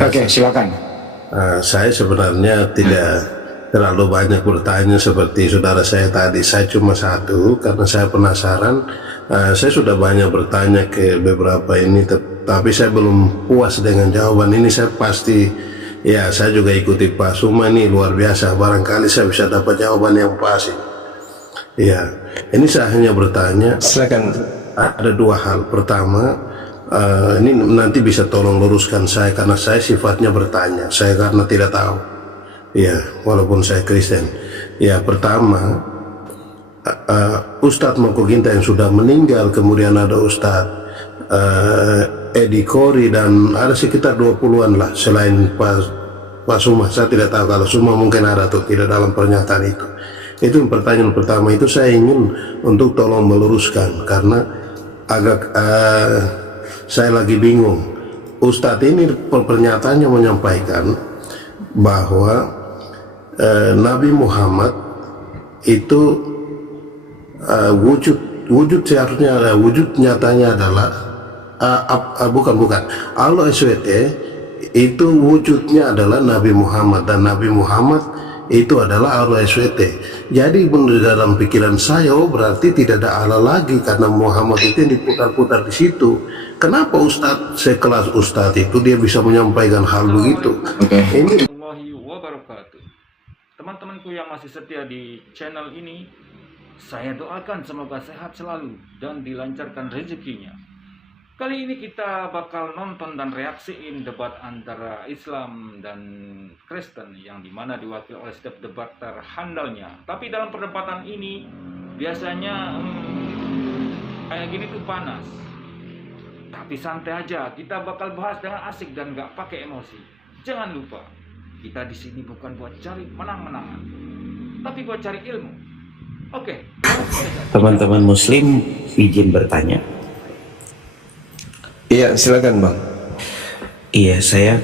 Oke, silakan. Saya sebenarnya tidak terlalu banyak bertanya seperti saudara saya tadi. Saya cuma satu, karena saya penasaran. Saya sudah banyak bertanya ke beberapa ini, tapi saya belum puas dengan jawaban ini. Saya pasti, ya saya juga ikuti Pak Suma ini luar biasa. Barangkali saya bisa dapat jawaban yang pasti. Ya, ini saya hanya bertanya. Silakan. Ada dua hal. Pertama, ini nanti bisa tolong luruskan saya, karena saya sifatnya bertanya. Saya karena tidak tahu. Ya, walaupun saya Kristen. Ya, pertama, Ustadz Mangkuginta yang sudah meninggal, kemudian ada Ustadz Edi Kori, dan ada sekitar 20-an lah selain Pak Suma. Saya tidak tahu kalau Suma mungkin ada atau tidak dalam pernyataan itu. Itu pertanyaan pertama. Itu saya ingin untuk tolong meluruskan, karena agak saya lagi bingung. Ustadz ini pernyataannya menyampaikan bahwa Nabi Muhammad itu wujud seharusnya ada, wujud nyatanya adalah bukan Allah SWT itu wujudnya adalah Nabi Muhammad, dan Nabi Muhammad itu adalah Allah SWT. Jadi dalam pikiran saya, berarti tidak ada Allah lagi, karena Muhammad itu yang diputar-putar di situ. Kenapa Ustadz sekelas Ustadz itu dia bisa menyampaikan hal begitu? Ini teman-temanku yang masih setia di channel ini, saya doakan semoga sehat selalu dan dilancarkan rezekinya. Kali ini kita bakal nonton dan reaksiin debat antara Islam dan Kristen, yang dimana diwakili oleh setiap debater handalnya. Tapi dalam perdebatan ini biasanya kayak gini tuh panas. Tapi santai aja, kita bakal bahas dengan asik dan gak pakai emosi. Jangan lupa, kita di sini bukan buat cari menang-menangan, tapi buat cari ilmu. Oke. Teman-teman Muslim, izin bertanya. Iya, silakan Bang. Iya, saya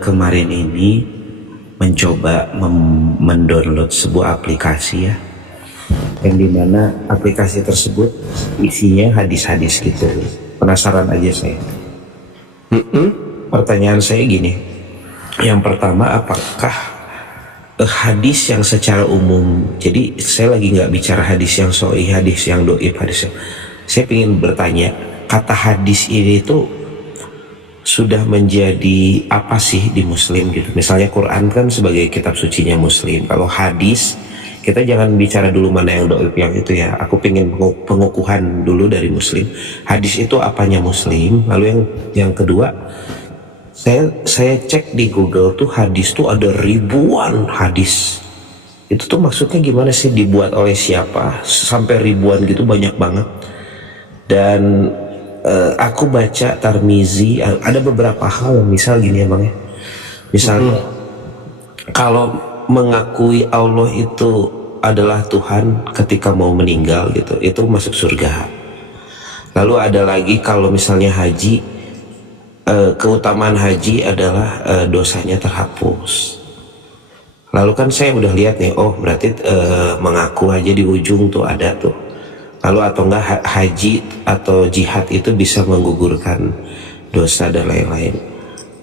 kemarin ini mencoba mendownload sebuah aplikasi ya, yang dimana aplikasi tersebut isinya hadis-hadis gitu. Penasaran aja saya. Pertanyaan saya gini. Yang pertama, apakah hadis yang secara umum, jadi saya lagi nggak bicara hadis yang sahih, hadis yang doib, hadis yang, saya ingin bertanya, kata hadis ini tuh sudah menjadi apa sih di Muslim gitu? Misalnya Quran kan sebagai kitab sucinya Muslim. Kalau hadis, kita jangan bicara dulu mana yang doib yang itu ya. Aku pengen pengukuhan dulu dari Muslim. Hadis itu apanya Muslim? Lalu yang kedua, saya cek di Google tuh hadis tuh ada ribuan hadis. Itu tuh maksudnya gimana sih, dibuat oleh siapa sampai ribuan gitu, banyak banget. Dan aku baca Tirmizi, ada beberapa hal, misal gini ya Bang ya. Misalnya kalau mengakui Allah itu adalah Tuhan ketika mau meninggal gitu, itu masuk surga. Lalu ada lagi kalau misalnya haji, keutamaan haji adalah dosanya terhapus. Lalu kan saya udah lihat nih, oh berarti mengaku aja di ujung tuh ada tuh. Lalu atau enggak haji atau jihad itu bisa menggugurkan dosa dan lain-lain.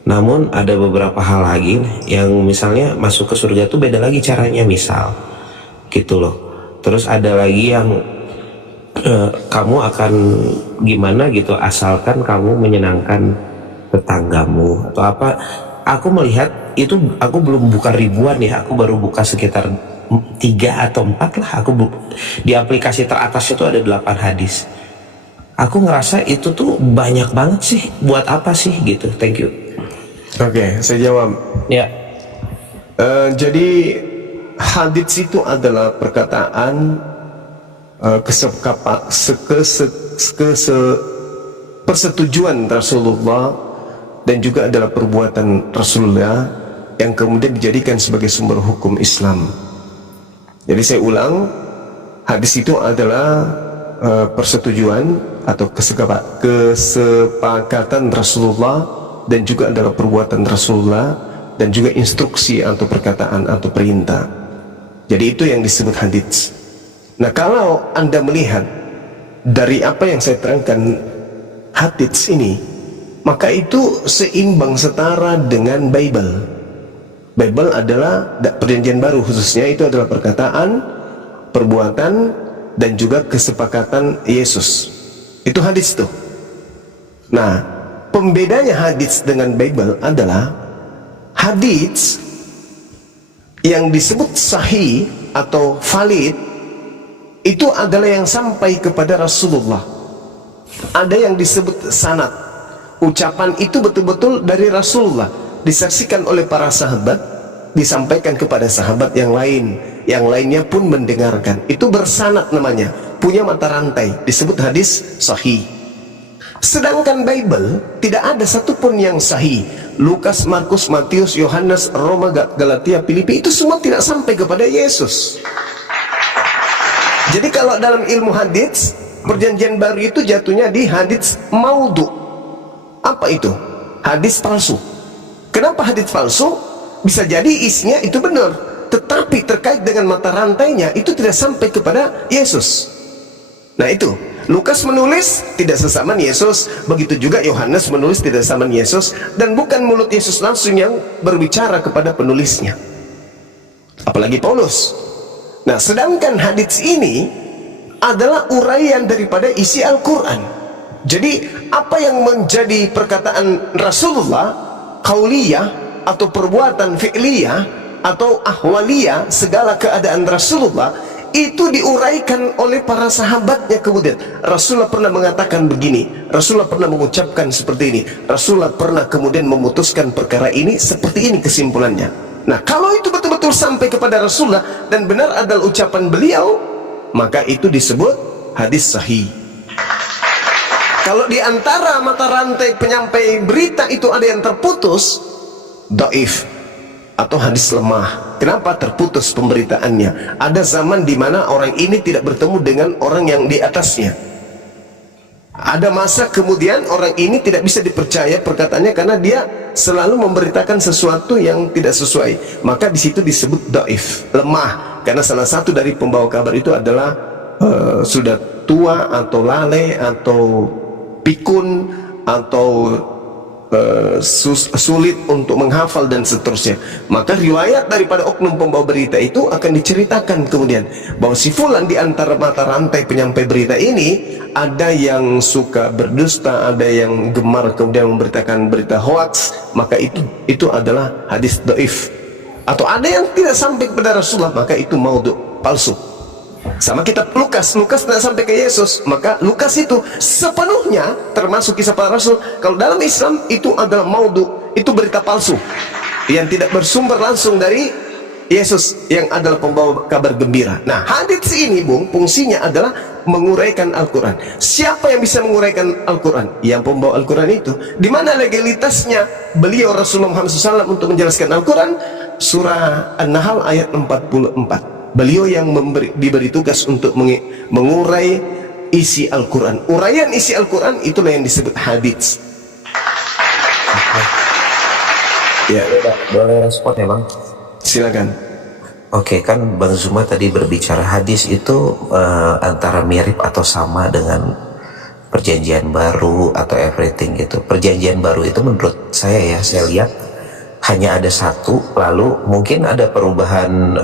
Namun ada beberapa hal lagi yang misalnya masuk ke surga tuh beda lagi caranya, misal gitu loh. Terus ada lagi yang kamu akan gimana gitu asalkan kamu menyenangkan tetanggamu atau apa. Aku melihat itu, aku belum buka ribuan ya, aku baru buka sekitar 3 atau 4 lah. Aku di aplikasi teratas itu ada 8 hadis. Aku ngerasa itu tuh banyak banget sih, buat apa sih gitu. Thank you. Oke, saya jawab. Ya. Jadi hadits itu adalah perkataan persetujuan Rasulullah, dan juga adalah perbuatan Rasulullah yang kemudian dijadikan sebagai sumber hukum Islam. Jadi saya ulang, hadis itu adalah persetujuan atau kesepakatan Rasulullah, dan juga adalah perbuatan Rasulullah, dan juga instruksi atau perkataan atau perintah. Jadi itu yang disebut hadis. Nah, kalau Anda melihat dari apa yang saya terangkan hadis ini, maka itu seimbang setara dengan Bible. Bible adalah perjanjian baru, khususnya itu adalah perkataan, perbuatan, dan juga kesepakatan Yesus. Itu hadis tuh. Nah, pembedanya hadis dengan Bible adalah hadis yang disebut sahih atau valid itu adalah yang sampai kepada Rasulullah. Ada yang disebut sanad. Ucapan itu betul-betul dari Rasulullah, disaksikan oleh para sahabat, disampaikan kepada sahabat yang lain, yang lainnya pun mendengarkan. Itu bersanad namanya, punya mata rantai, disebut hadis sahih. Sedangkan Bible tidak ada satupun yang sahih. Lukas, Markus, Matius, Yohanes, Roma, Galatia, Filipi, itu semua tidak sampai kepada Yesus. Jadi kalau dalam ilmu hadis, perjanjian baru itu jatuhnya di hadis maudhu. Apa itu? Hadis palsu. Kenapa hadis palsu? Bisa jadi isinya itu benar, tetapi terkait dengan mata rantainya itu tidak sampai kepada Yesus. Nah itu, Lukas menulis tidak sesamaan Yesus, begitu juga Yohanes menulis tidak sesamaan Yesus, dan bukan mulut Yesus langsung yang berbicara kepada penulisnya, apalagi Paulus. Nah, sedangkan hadits ini adalah uraian daripada isi Al-Quran. Jadi apa yang menjadi perkataan Rasulullah, qauliyah atau perbuatan fi'liyah atau ahwaliyah, segala keadaan Rasulullah itu diuraikan oleh para sahabatnya. Kemudian Rasulullah pernah mengatakan begini, Rasulullah pernah mengucapkan seperti ini, Rasulullah pernah kemudian memutuskan perkara ini, seperti ini kesimpulannya. Nah, kalau itu betul-betul sampai kepada Rasulullah dan benar adalah ucapan beliau, maka itu disebut hadis sahih. Kalau di antara mata rantai penyampai berita itu ada yang terputus, dhaif atau hadis lemah. Kenapa terputus pemberitaannya? Ada zaman di mana orang ini tidak bertemu dengan orang yang di atasnya. Ada masa kemudian orang ini tidak bisa dipercaya perkataannya karena dia selalu memberitakan sesuatu yang tidak sesuai. Maka di situ disebut dhaif, lemah, karena salah satu dari pembawa kabar itu adalah sudah tua atau lalai atau pikun atau sulit untuk menghafal dan seterusnya. Maka riwayat daripada oknum pembawa berita itu akan diceritakan kemudian bahwa si fulan di antara mata rantai penyampai berita ini ada yang suka berdusta, ada yang gemar kemudian memberitakan berita hoax, maka itu adalah hadis dhaif. Atau ada yang tidak sampai kepada Rasulullah, maka itu maudhu, palsu. Sama kitab Lukas, Lukas tidak sampai ke Yesus, maka Lukas itu sepenuhnya termasuk kisah para rasul. Kalau dalam Islam itu adalah maudhu, itu berita palsu yang tidak bersumber langsung dari Yesus yang adalah pembawa kabar gembira. Nah, hadits ini Bung, fungsinya adalah menguraikan Al-Quran. Siapa yang bisa menguraikan Al-Quran? Yang pembawa Al-Quran itu. Di mana legalitasnya beliau Rasulullah Muhammad SAW untuk menjelaskan Al-Quran? Surah An-Nahl ayat 44. Beliau yang diberi tugas untuk mengurai isi Al-Quran. Uraian isi Al-Quran itulah yang disebut hadits. Ya, boleh respon ya Bang? Silakan. Oke, kan Bang Zuma tadi berbicara hadis itu antara mirip atau sama dengan perjanjian baru atau everything gitu. Perjanjian baru itu menurut saya lihat hanya ada satu, lalu mungkin ada perubahan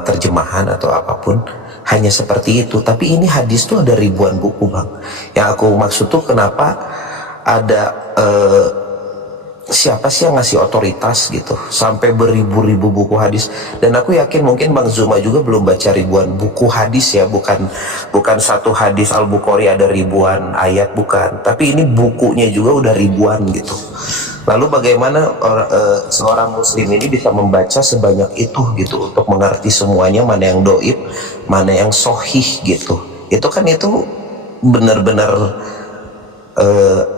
terjemahan atau apapun, hanya seperti itu. Tapi ini hadis tuh ada ribuan buku Bang. Yang aku maksud tuh kenapa ada siapa sih yang ngasih otoritas gitu sampai beribu-ribu buku hadis. Dan aku yakin mungkin Bang Zuma juga belum baca ribuan buku hadis ya, bukan satu hadis Al-Bukhari ada ribuan ayat, bukan, tapi ini bukunya juga udah ribuan gitu. Lalu bagaimana seorang muslim ini bisa membaca sebanyak itu gitu untuk mengerti semuanya, mana yang doib, mana yang sohih gitu. Itu kan itu benar-benar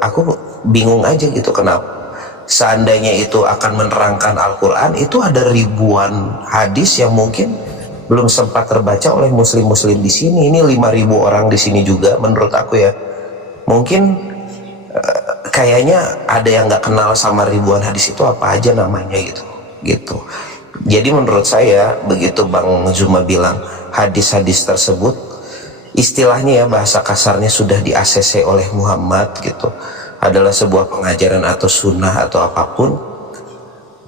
aku bingung aja gitu kenapa seandainya itu akan menerangkan Al-Quran, itu ada ribuan hadis yang mungkin belum sempat terbaca oleh muslim-muslim di sini. Ini 5.000 orang di sini juga, menurut aku ya. Mungkin kayaknya ada yang nggak kenal sama ribuan hadis itu apa aja namanya gitu. Jadi menurut saya begitu Bang Zuma bilang hadis-hadis tersebut istilahnya ya bahasa kasarnya sudah di-ACC oleh Muhammad gitu, adalah sebuah pengajaran atau sunnah atau apapun,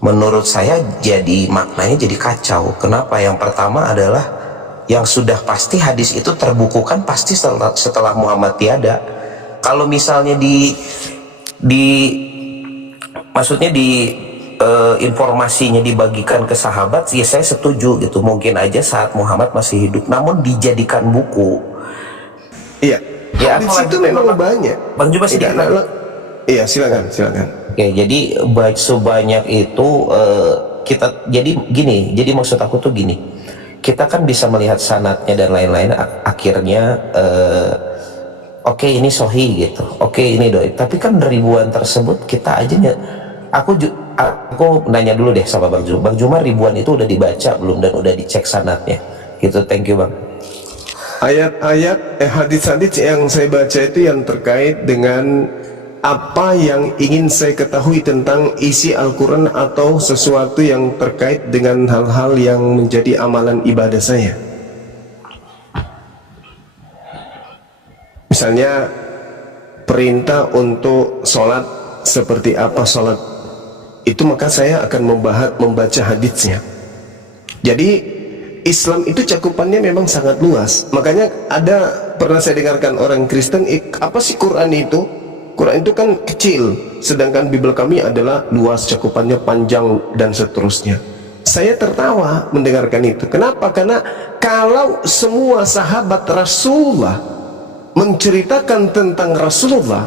menurut saya jadi maknanya jadi kacau. Kenapa? Yang pertama adalah yang sudah pasti hadis itu terbukukan pasti setelah Muhammad tiada. Kalau misalnya maksudnya informasinya dibagikan ke sahabat, ya saya setuju gitu, mungkin aja saat Muhammad masih hidup, namun dijadikan buku. Iya. Ya, Hadis itu memang banyak. Bang Juba sih. Iya, silakan. Oke, jadi sebanyak itu kita jadi gini. Jadi maksud aku tuh gini, kita kan bisa melihat sanadnya dan lain-lain. Akhirnya oke, ini sohi gitu, oke ini doi. Tapi kan ribuan tersebut kita aja aku nanya dulu deh sama Bang Juma. Bang Juma, ribuan itu udah dibaca belum dan udah dicek sanadnya? Gitu, thank you Bang. Ayat-ayat hadis-hadis yang saya baca itu yang terkait dengan apa yang ingin saya ketahui tentang isi Al-Quran atau sesuatu yang terkait dengan hal-hal yang menjadi amalan ibadah saya. Misalnya perintah untuk sholat seperti apa sholat itu, maka saya akan membaca haditsnya. Jadi Islam itu cakupannya memang sangat luas. Makanya pernah saya dengarkan orang Kristen, apa sih Quran itu? Quran itu kan kecil, sedangkan Bible kami adalah luas, cakupannya panjang dan seterusnya. Saya tertawa mendengarkan itu. Kenapa? Karena kalau semua sahabat Rasulullah menceritakan tentang Rasulullah,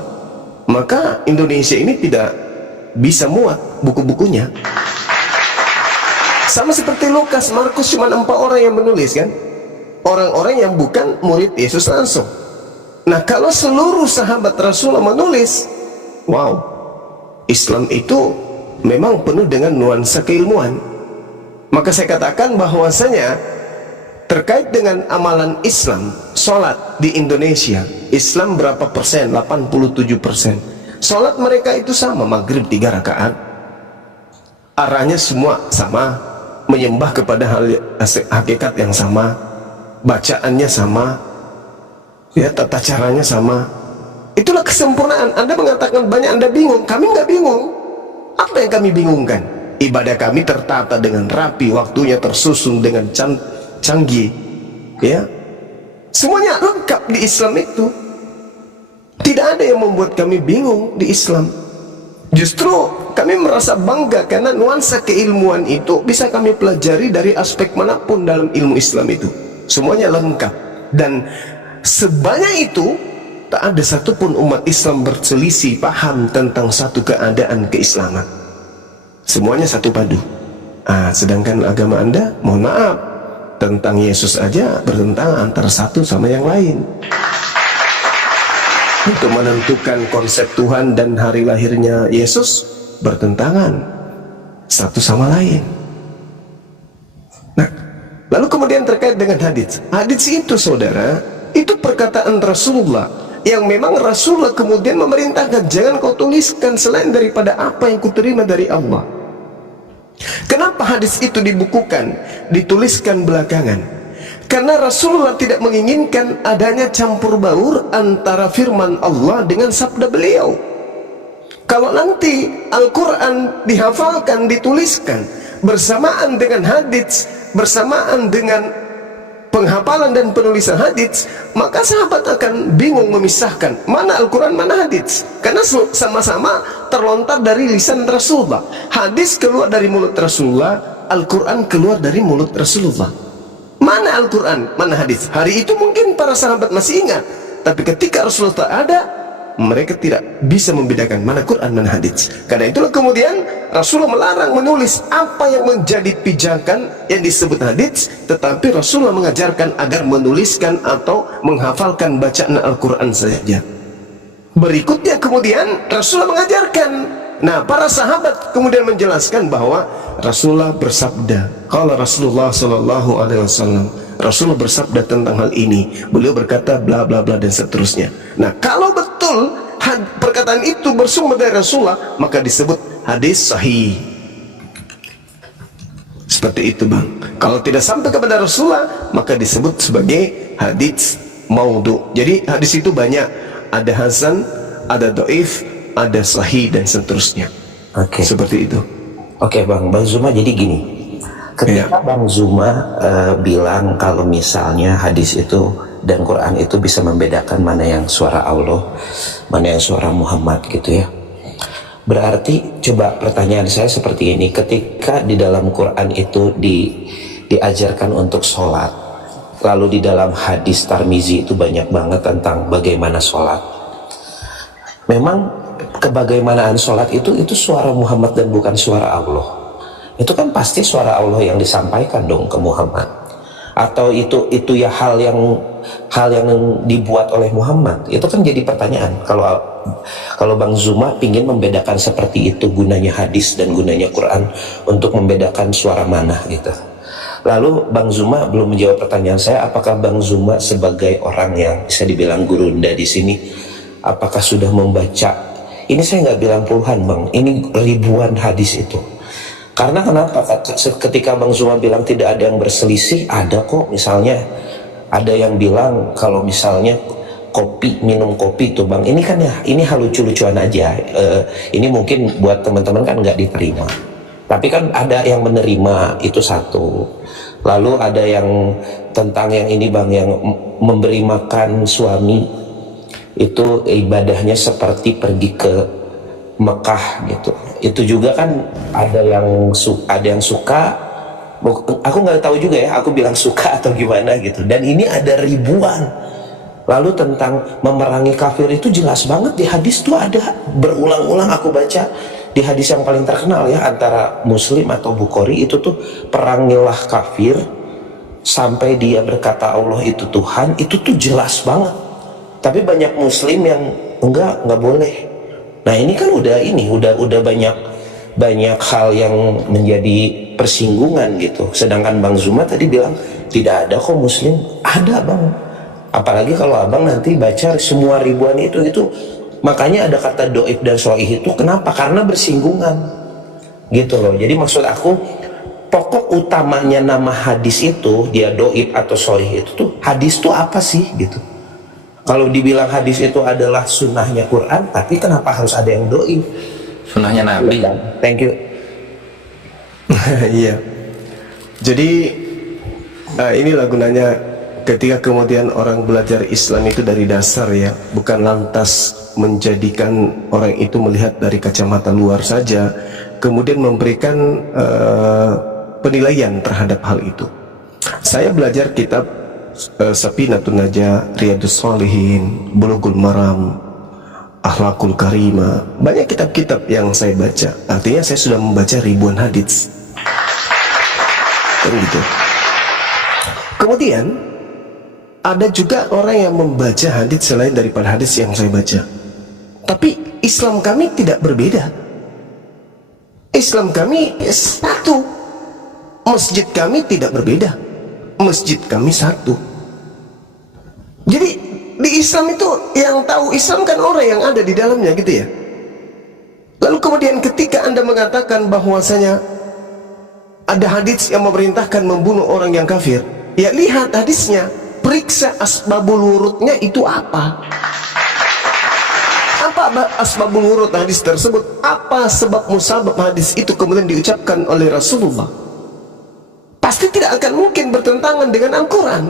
maka Indonesia ini tidak bisa muat buku-bukunya. Sama seperti Lukas, Markus, cuma 4 orang yang menulis kan, orang-orang yang bukan murid Yesus langsung. Nah, kalau seluruh sahabat Rasulullah menulis, wow, Islam itu memang penuh dengan nuansa keilmuan. Maka saya katakan bahwasanya terkait dengan amalan Islam, sholat di Indonesia, Islam berapa persen? 87%. Sholat mereka itu sama, maghrib 3 rakaat, arahnya semua sama, menyembah kepada hakikat yang sama, bacaannya sama, ya, tata caranya sama. Itulah kesempurnaan. Anda mengatakan banyak Anda bingung, kami nggak bingung. Apa yang kami bingungkan? Ibadah kami tertata dengan rapi, waktunya tersusun dengan canggih, ya, semuanya lengkap di Islam itu. Tidak ada yang membuat kami bingung di Islam. Justru kami merasa bangga karena nuansa keilmuan itu bisa kami pelajari dari aspek manapun dalam ilmu Islam itu. Semuanya lengkap. Dan sebanyak itu, tak ada satupun umat Islam berselisih paham tentang satu keadaan keislaman. Semuanya satu padu. Sedangkan agama Anda, mohon maaf, tentang Yesus aja bertentangan antara satu sama yang lain. Untuk menentukan konsep Tuhan dan hari lahirnya Yesus bertentangan satu sama lain. Nah, lalu kemudian terkait dengan hadits. Hadits itu, saudara, itu perkataan Rasulullah yang memang Rasulullah kemudian memerintahkan, jangan kau tuliskan selain daripada apa yang kuterima dari Allah. Kenapa hadis itu dibukukan, dituliskan belakangan? Karena Rasulullah tidak menginginkan adanya campur baur antara firman Allah dengan sabda beliau. Kalau nanti Al-Quran dihafalkan, dituliskan bersamaan dengan hadits, bersamaan dengan penghafalan dan penulisan hadits, maka sahabat akan bingung memisahkan mana Al-Quran, mana hadits. Karena sama-sama terlontar dari lisan Rasulullah. Hadis keluar dari mulut Rasulullah, Al-Quran keluar dari mulut Rasulullah. Mana Al-Quran, mana hadis? Hari itu mungkin para sahabat masih ingat, tapi ketika Rasulullah tak ada, mereka tidak bisa membedakan mana Quran, mana hadis. Karena itulah kemudian Rasulullah melarang menulis apa yang menjadi pijakan yang disebut hadis, tetapi Rasulullah mengajarkan agar menuliskan atau menghafalkan bacaan Al-Quran saja. Berikutnya kemudian Rasulullah mengajarkan. Nah, para sahabat kemudian menjelaskan bahwa Rasulullah bersabda, kalau Rasulullah Shallallahu Alaihi Wasallam, Rasulullah bersabda tentang hal ini, beliau berkata bla bla bla dan seterusnya. Nah, kalau betul perkataan itu bersumber dari Rasulullah, maka disebut hadis sahih. Seperti itu, Bang. Kalau tidak sampai kepada Rasulullah, maka disebut sebagai hadis maudhu. Jadi hadis itu banyak, ada hasan, ada dhaif, ada sahih dan seterusnya. Oke. Seperti itu. Oke Bang Zuma, jadi gini, ketika Bang Zuma bilang kalau misalnya hadis itu dan Quran itu bisa membedakan mana yang suara Allah, mana yang suara Muhammad gitu ya. Berarti coba pertanyaan saya seperti ini, ketika di dalam Quran itu diajarkan untuk sholat, lalu di dalam hadis Tirmizi itu banyak banget tentang bagaimana sholat. Memang kebagaimanaan sholat itu suara Muhammad dan bukan suara Allah. Itu kan pasti suara Allah yang disampaikan dong ke Muhammad. Atau itu ya hal yang dibuat oleh Muhammad. Itu kan jadi pertanyaan. Kalau Bang Zuma pingin membedakan seperti itu, gunanya hadis dan gunanya Quran untuk membedakan suara mana gitu. Lalu Bang Zuma belum menjawab pertanyaan saya, apakah Bang Zuma sebagai orang yang bisa dibilang gurunda di sini, apakah sudah membaca, ini saya nggak bilang puluhan Bang, ini ribuan hadis itu. Karena kenapa? Ketika Bang Zuma bilang tidak ada yang berselisih, ada kok. Misalnya ada yang bilang kalau misalnya minum kopi tuh Bang, ini kan ya, ini hal lucu-lucuan aja. Ini mungkin buat teman-teman kan nggak diterima. Tapi kan ada yang menerima, itu satu. Lalu ada yang tentang yang ini Bang, yang memberi makan suami itu ibadahnya seperti pergi ke Mekah gitu. Itu juga kan ada yang suka, aku nggak tahu juga ya, aku bilang suka atau gimana gitu. Dan ini ada ribuan. Lalu tentang memerangi kafir itu jelas banget di hadis tuh, ada berulang-ulang aku baca di hadis yang paling terkenal ya, antara Muslim atau Bukhari, itu tuh perangilah kafir sampai dia berkata Allah itu Tuhan, itu tuh jelas banget. Tapi banyak Muslim yang enggak boleh. Nah ini kan udah banyak hal yang menjadi persinggungan gitu. Sedangkan Bang Zuma tadi bilang tidak ada kok Muslim. Ada Bang. Apalagi kalau Abang nanti baca semua ribuan itu makanya ada kata doib dan soih itu kenapa? Karena bersinggungan gitu loh. Jadi maksud aku, pokok utamanya nama hadis itu, dia doib atau soih itu tuh, hadis tuh apa sih gitu. Kalau dibilang hadis itu adalah sunnahnya Quran, tapi kenapa harus ada yang doib? Sunnahnya Nabi. Thank you. Iya. Jadi inilah gunanya ketika kemudian orang belajar Islam itu dari dasar ya, bukan lantas menjadikan orang itu melihat dari kacamata luar saja, kemudian memberikan penilaian terhadap hal itu. Saya belajar kitab Safinatun Najah, Riyadhus Shalihin, Bulughul Maram, Akhlaqul Karimah, banyak kitab-kitab yang saya baca. Artinya saya sudah membaca ribuan hadits kan gitu. Kemudian ada juga orang yang membaca hadits selain daripada hadits yang saya baca. Tapi Islam kami tidak berbeda. Islam kami satu. Masjid kami tidak berbeda. Masjid kami satu. Jadi di Islam itu yang tahu Islam kan orang yang ada di dalamnya gitu ya. Lalu kemudian ketika Anda mengatakan bahwasanya ada hadis yang memerintahkan membunuh orang yang kafir, ya lihat hadisnya, periksa asbabul wurudnya itu apa. Apa asbabul wurud hadis tersebut? Apa sebab musabab hadis itu kemudian diucapkan oleh Rasulullah? Pasti tidak akan mungkin bertentangan dengan Al-Quran.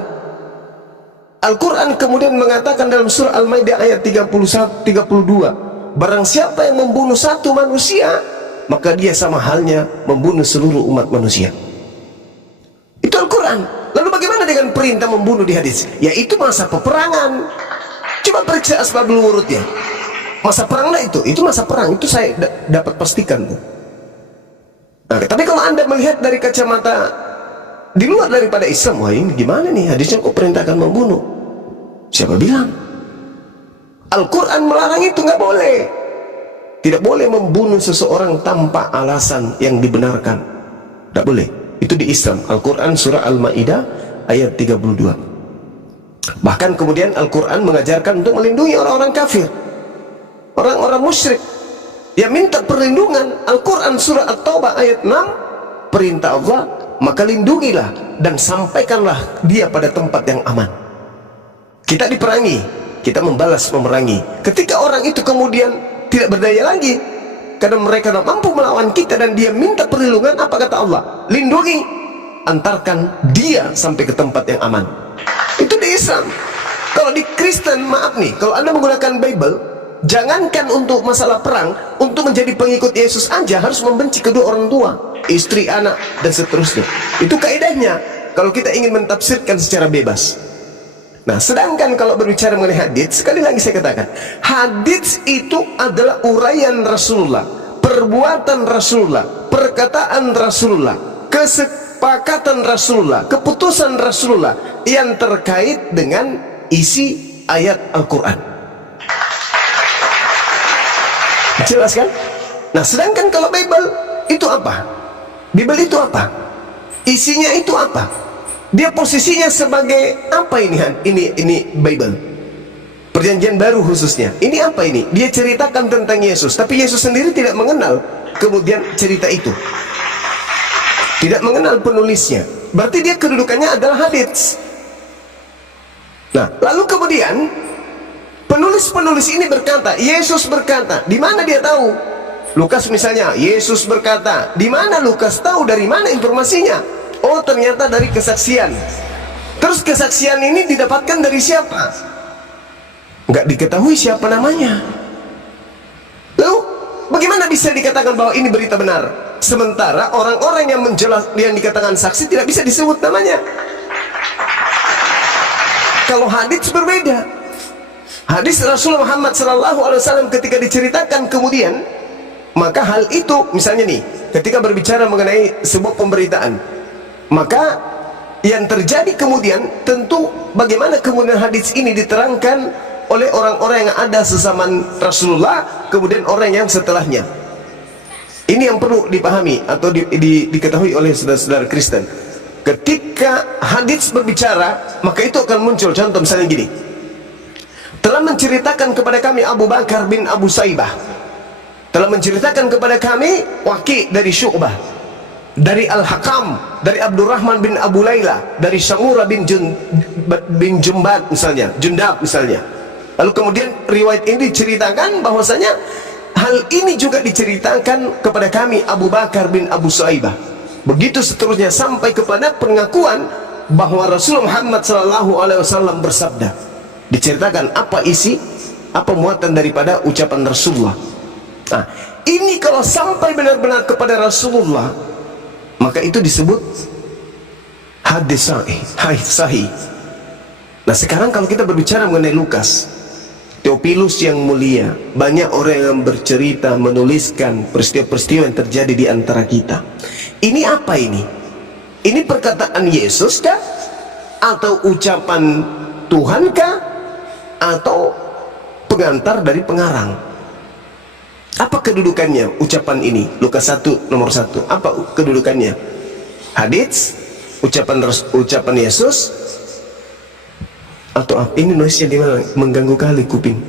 Al-Quran kemudian mengatakan dalam surah Al-Maidah ayat 31-32, barang siapa yang membunuh satu manusia, maka dia sama halnya membunuh seluruh umat manusia. Itu Al-Quran. Lalu bagaimana dengan perintah membunuh di hadis? Yaitu masa peperangan. Coba periksa asbabul wurudnya. Masa perang lah itu masa perang, itu saya dapat pastikan. Nah, tapi kalau Anda melihat dari kacamata di luar daripada Islam, wah ini gimana nih hadisnya kok perintahkan membunuh? Siapa bilang? Al-Quran melarang itu, nggak boleh. Tidak boleh membunuh seseorang tanpa alasan yang dibenarkan. Tidak boleh. Itu di Islam. Al-Quran surah Al-Maidah ayat 32. Bahkan kemudian Al-Quran mengajarkan untuk melindungi orang-orang kafir, orang-orang musyrik. Dia minta perlindungan. Al-Quran surah At-Taubah ayat 6, perintah Allah, maka lindungilah dan sampaikanlah dia pada tempat yang aman. Kita diperangi, kita membalas memerangi. Ketika orang itu kemudian tidak berdaya lagi, karena mereka tak mampu melawan kita. Dan dia minta perlindungan. Apa kata Allah? Lindungi, antarkan dia sampai ke tempat yang aman. Itu di Islam. Kalau di Kristen, maaf nih, kalau Anda menggunakan Bible, jangankan untuk masalah perang, untuk menjadi pengikut Yesus aja harus membenci kedua orang tua, istri, anak, dan seterusnya. Itu kaidahnya kalau kita ingin mentafsirkan secara bebas. Nah, sedangkan kalau berbicara mengenai hadits, sekali lagi saya katakan, hadits itu adalah uraian Rasulullah, perbuatan Rasulullah, perkataan Rasulullah, kesepakatan Rasulullah, keputusan Rasulullah yang terkait dengan isi ayat Al-Quran. Jelas kan? Nah, sedangkan kalau Bible itu apa? Bible itu apa? Isinya itu apa? Dia posisinya sebagai apa ini? Ini Bible. Perjanjian Baru khususnya. Ini apa ini? Dia ceritakan tentang Yesus, tapi Yesus sendiri tidak mengenal kemudian cerita itu. Tidak mengenal penulisnya. Berarti dia kedudukannya adalah hadits. Nah, lalu kemudian penulis-penulis ini berkata, Yesus berkata, di mana dia tahu? Lukas misalnya, Yesus berkata, di mana Lukas tahu, dari mana informasinya? Oh, ternyata dari kesaksian. Terus kesaksian ini didapatkan dari siapa? Nggak diketahui siapa namanya. Lalu bagaimana bisa dikatakan bahwa ini berita benar, sementara orang-orang yang dikatakan saksi tidak bisa disebut namanya? Kalau hadits berbeda. Hadis Rasulullah Muhammad SAW ketika diceritakan kemudian, maka hal itu misalnya nih, ketika berbicara mengenai sebuah pemberitaan, maka yang terjadi kemudian tentu bagaimana kemudian hadis ini diterangkan oleh orang-orang yang ada sezaman Rasulullah, kemudian orang yang setelahnya. Ini yang perlu dipahami atau diketahui oleh saudara-saudara Kristen. Ketika hadits berbicara, maka itu akan muncul. Contoh misalnya gini, telah menceritakan kepada kami Abu Bakar bin Abu Saibah, telah menceritakan kepada kami Waqi dari Syu'bah, dari Al-Hakam, dari Abdurrahman bin Abu Layla, dari Samura bin Jundab misalnya. Lalu kemudian riwayat ini diceritakan bahwasanya hal ini juga diceritakan kepada kami Abu Bakar bin Abu Saibah. Begitu seterusnya sampai kepada pengakuan bahwa Rasulullah Muhammad SAW bersabda. Diceritakan apa isi, apa muatan daripada ucapan Rasulullah. Nah, ini kalau sampai benar-benar kepada Rasulullah, maka itu disebut hadis sahih. Nah, sekarang kalau kita berbicara mengenai Lukas, Theophilus yang mulia, banyak orang yang bercerita, menuliskan peristiwa-peristiwa yang terjadi di antara kita. Ini apa ini? Ini perkataan Yesus kah? Atau ucapan Tuhan kah? Atau pengantar dari pengarang? Apa kedudukannya ucapan ini? Lukas 1 nomor 1. Apa kedudukannya? Hadits? Ucapan Yesus? Atau apa? Ini noise-nya di mana? Mengganggu kali kuping.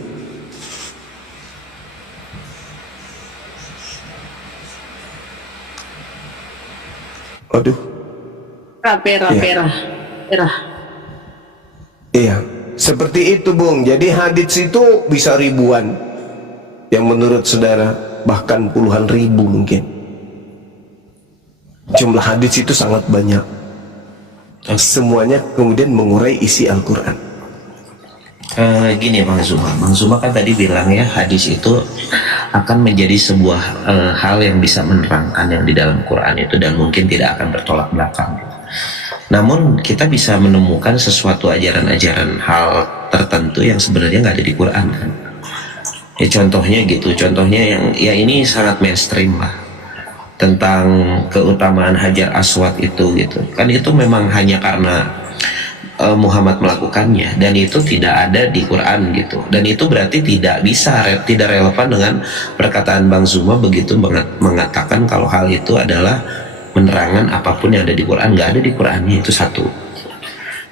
Aduh. Perah. Iya, seperti itu, Bung. Jadi hadits itu bisa ribuan. Yang menurut saudara bahkan puluhan ribu mungkin. Jumlah hadits itu sangat banyak. Semuanya kemudian mengurai isi Al-Quran. Gini Bang Zuma kan tadi bilang ya, hadis itu akan menjadi sebuah hal yang bisa menerangkan yang di dalam Quran itu, dan mungkin tidak akan bertolak belakang. Namun kita bisa menemukan sesuatu ajaran-ajaran hal tertentu yang sebenarnya nggak ada di Quran kan. Ya contohnya gitu, yang ya ini sangat mainstream lah, tentang keutamaan Hajar Aswad itu gitu. Kan itu memang hanya karena Muhammad melakukannya, dan itu tidak ada di Quran gitu. Dan itu berarti tidak relevan dengan perkataan Bang Zuma begitu mengatakan kalau hal itu adalah penerangan apapun yang ada di Quran. Nggak ada di Qurannya, itu satu.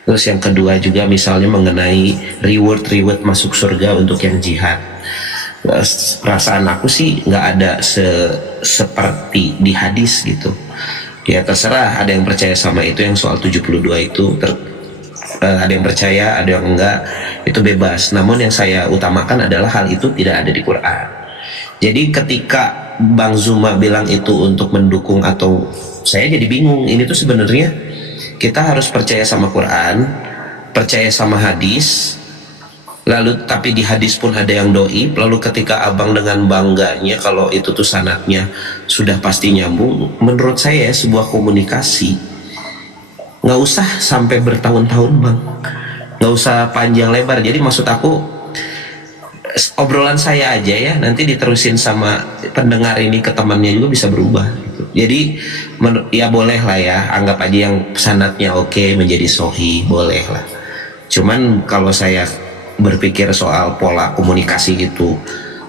Terus yang kedua juga misalnya mengenai reward masuk surga untuk yang jihad. Perasaan aku sih nggak ada seperti di hadis gitu. Ya terserah, ada yang percaya sama itu, yang soal 72 itu ada yang percaya, ada yang enggak, itu bebas. Namun yang saya utamakan adalah hal itu tidak ada di Quran. Jadi ketika Bang Zuma bilang itu untuk mendukung, atau saya jadi bingung, ini tuh sebenarnya kita harus percaya sama Quran, percaya sama hadis, lalu tapi di hadis pun ada yang doi, lalu ketika abang dengan bangganya kalau itu tuh sanadnya sudah pasti nyambung, menurut saya sebuah komunikasi nggak usah sampai bertahun-tahun bang, nggak usah panjang lebar. Jadi maksud aku obrolan saya aja ya nanti diterusin sama pendengar ini ke temannya juga bisa berubah gitu. Jadi ya boleh lah ya, anggap aja yang sanadnya oke menjadi sohi, boleh lah. Cuman kalau saya berpikir soal pola komunikasi gitu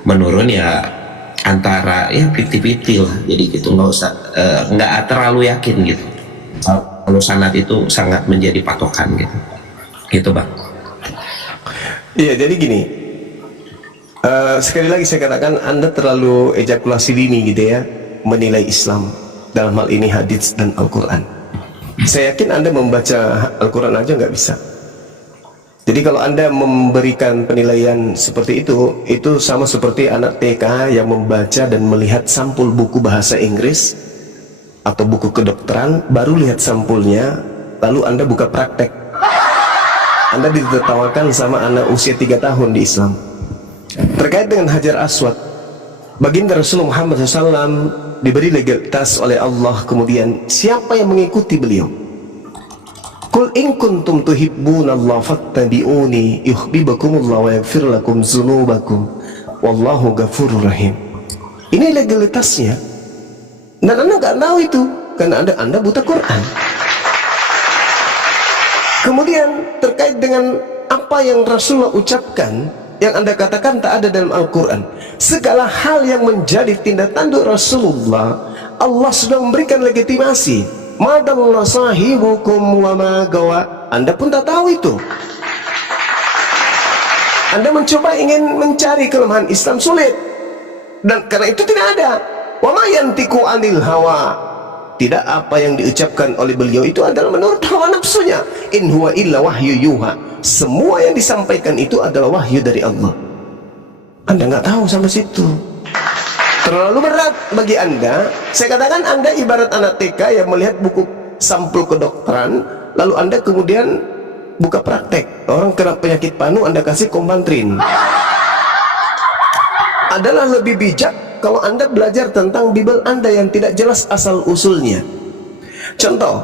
menurun ya antara ya 50-50 lah. Jadi gitu nggak usah nggak terlalu yakin gitu kalau sanad itu sangat menjadi patokan gitu. Gitu bang. Iya, jadi gini, sekali lagi saya katakan Anda terlalu ejakulasi dini gitu ya menilai Islam, dalam hal ini hadis dan Al-Quran. Saya yakin Anda membaca Al-Quran aja nggak bisa. Jadi kalau Anda memberikan penilaian seperti itu sama seperti anak TK yang membaca dan melihat sampul buku bahasa Inggris atau buku kedokteran, baru lihat sampulnya, lalu Anda buka praktek. Anda ditertawakan sama anak usia 3 tahun di Islam. Terkait dengan Hajar Aswad, baginda Rasulullah Muhammad SAW diberi legalitas oleh Allah, kemudian siapa yang mengikuti beliau? Qul in kuntum tuhibbunallaha fattabi'uni yuhibbukumullah wa yaghfir lakum dzunubakum wallahu ghafurur rahim. Ini legalitasnya. Dan Anda nggak tahu itu karena Anda buta Quran. Kemudian terkait dengan apa yang Rasulullah ucapkan, yang Anda katakan tak ada dalam Al-Quran, segala hal yang menjadi tindak tanduk Rasulullah, Allah sudah memberikan legitimasi. Madallah sahibukum wa ma gawa. Anda pun tak tahu itu. Anda mencoba ingin mencari kelemahan Islam, sulit. Dan karena itu tidak ada. Wa ma yantiqu anil hawa. Tidak apa yang diucapkan oleh beliau itu adalah menurut hawa nafsunya. In huwa illa wahyu yuha. Semua yang disampaikan itu adalah wahyu dari Allah. Anda nggak tahu sampai situ. Terlalu berat bagi Anda. Saya katakan Anda ibarat anak TK yang melihat buku sampul kedokteran, lalu Anda kemudian buka praktek. Orang kena penyakit panu, Anda kasih Kombantrin. Adalah lebih bijak kalau Anda belajar tentang Bible Anda yang tidak jelas asal usulnya. Contoh,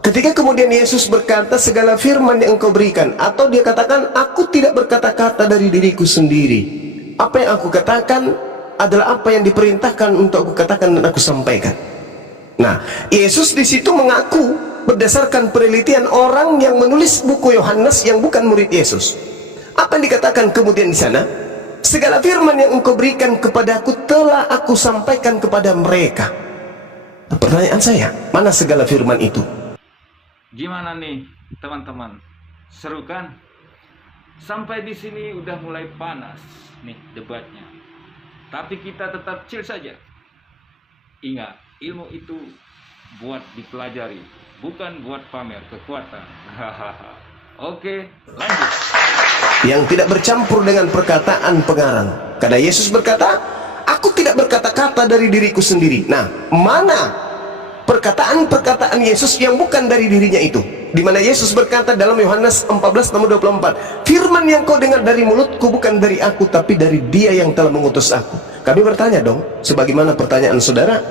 ketika kemudian Yesus berkata segala firman yang engkau berikan, atau dia katakan aku tidak berkata-kata dari diriku sendiri, apa yang aku katakan adalah apa yang diperintahkan untuk aku katakan dan aku sampaikan. Nah, Yesus di situ mengaku berdasarkan penelitian orang yang menulis buku Yohanes yang bukan murid Yesus. Apa yang dikatakan kemudian di sana? Segala firman yang engkau berikan kepadaku telah aku sampaikan kepada mereka. Pertanyaan saya, mana segala firman itu? Gimana nih teman-teman? Seru kan? Sampai di sini udah mulai panas nih debatnya. Tapi kita tetap chill saja. Ingat, ilmu itu buat dipelajari, bukan buat pamer kekuatan. Oke, lanjut. Yang tidak bercampur dengan perkataan pengarang. Karena Yesus berkata, aku tidak berkata-kata dari diriku sendiri. Nah, mana perkataan-perkataan Yesus yang bukan dari dirinya itu? Di mana Yesus berkata dalam Yohanes 14:24, firman yang kau dengar dari mulutku bukan dari aku, tapi dari Dia yang telah mengutus aku. Kami bertanya dong, sebagaimana pertanyaan saudara,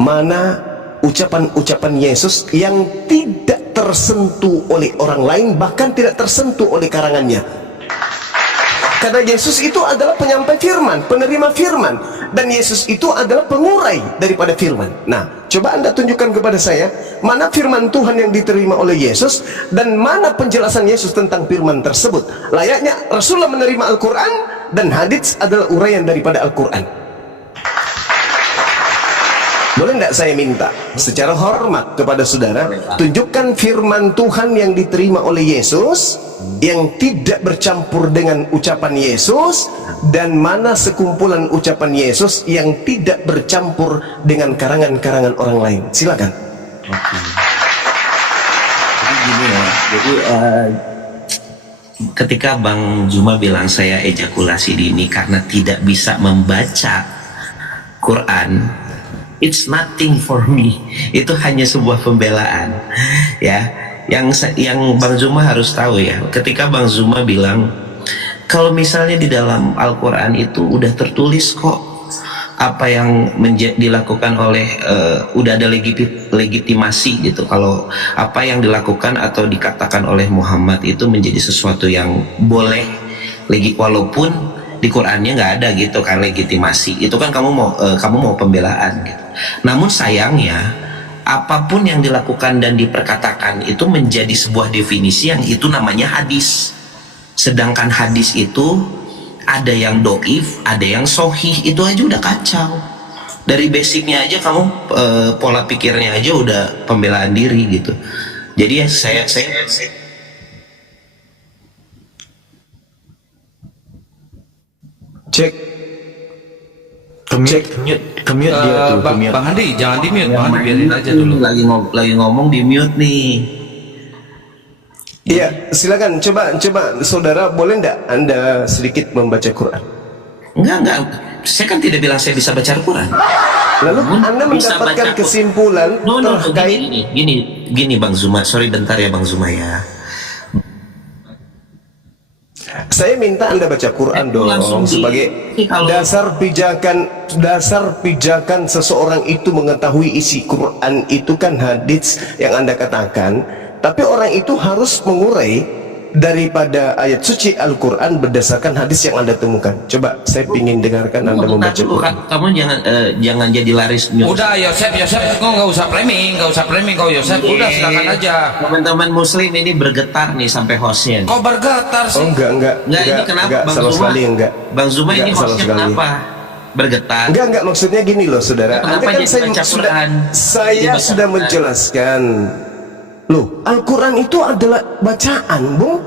mana ucapan-ucapan Yesus yang tidak tersentuh oleh orang lain, bahkan tidak tersentuh oleh karangannya? Karena Yesus itu adalah penyampai firman, penerima firman, dan Yesus itu adalah pengurai daripada firman. Nah, coba Anda tunjukkan kepada saya mana firman Tuhan yang diterima oleh Yesus dan mana penjelasan Yesus tentang firman tersebut. Layaknya Rasulullah menerima Al-Quran dan hadits adalah uraian daripada Al-Quran. Boleh tidak saya minta secara hormat kepada saudara, tunjukkan firman Tuhan yang diterima oleh Yesus yang tidak bercampur dengan ucapan Yesus, dan mana sekumpulan ucapan Yesus yang tidak bercampur dengan karangan-karangan orang lain. Silakan. Oke. Jadi gini ya, jadi ketika Bang Zuma bilang saya ejakulasi dini karena tidak bisa membaca Quran, it's nothing for me. Itu hanya sebuah pembelaan, ya. Yang Bang Zuma harus tahu ya, ketika Bang Zuma bilang kalau misalnya di dalam Al-Quran itu udah tertulis kok apa yang dilakukan oleh udah ada legitimasi gitu, kalau apa yang dilakukan atau dikatakan oleh Muhammad itu menjadi sesuatu yang boleh, walaupun di Qurannya nggak ada gitu kan legitimasi, itu kan kamu mau pembelaan gitu. Namun sayangnya apapun yang dilakukan dan diperkatakan itu menjadi sebuah definisi yang itu namanya hadis, sedangkan hadis itu ada yang doif, ada yang sohih, itu aja udah kacau. Dari basicnya aja kamu pola pikirnya aja udah pembelaan diri gitu. Jadi ya saya Cek. Kemute dia tuh, kemute. Bang Handi, jangan di mute, Bang Handi biarin aja dulu. lagi ngomong di mute nih. Iya, silakan. Coba saudara, boleh enggak Anda sedikit membaca Quran? Enggak. Saya kan tidak bilang saya bisa baca Al-Quran. Lalu Anda Bisa mendapatkan baca- kesimpulan terkait gini Bang Zuma, sorry bentar ya Bang Zuma ya. saya minta Anda baca Quran dong Langsung sebagai kalau- dasar pijakan seseorang itu mengetahui isi Quran itu kan hadits yang Anda katakan, tapi orang itu harus mengurai daripada ayat suci Al-Quran berdasarkan hadis yang Anda temukan. Coba saya ingin dengarkan Anda membaca Dulu, Quran. kamu jangan jadi laris news. Udah Yosef, kau nggak usah framing kau Yosef. Udah silakan aja. Teman-teman Muslim ini bergetar nih sampai hostnya. Kau bergetar Oh sih. enggak, Ini kenapa Bang sama Zuma? sekali enggak. Bang Zuma ini Enggak, sama hostnya sekali. kenapa bergetar? Enggak, maksudnya gini loh saudara. Kenapa Nanti kan jadi saya baca Quran? saya Dibaca sudah Quran. menjelaskan. Loh, Al-Quran itu adalah bacaan, Bung.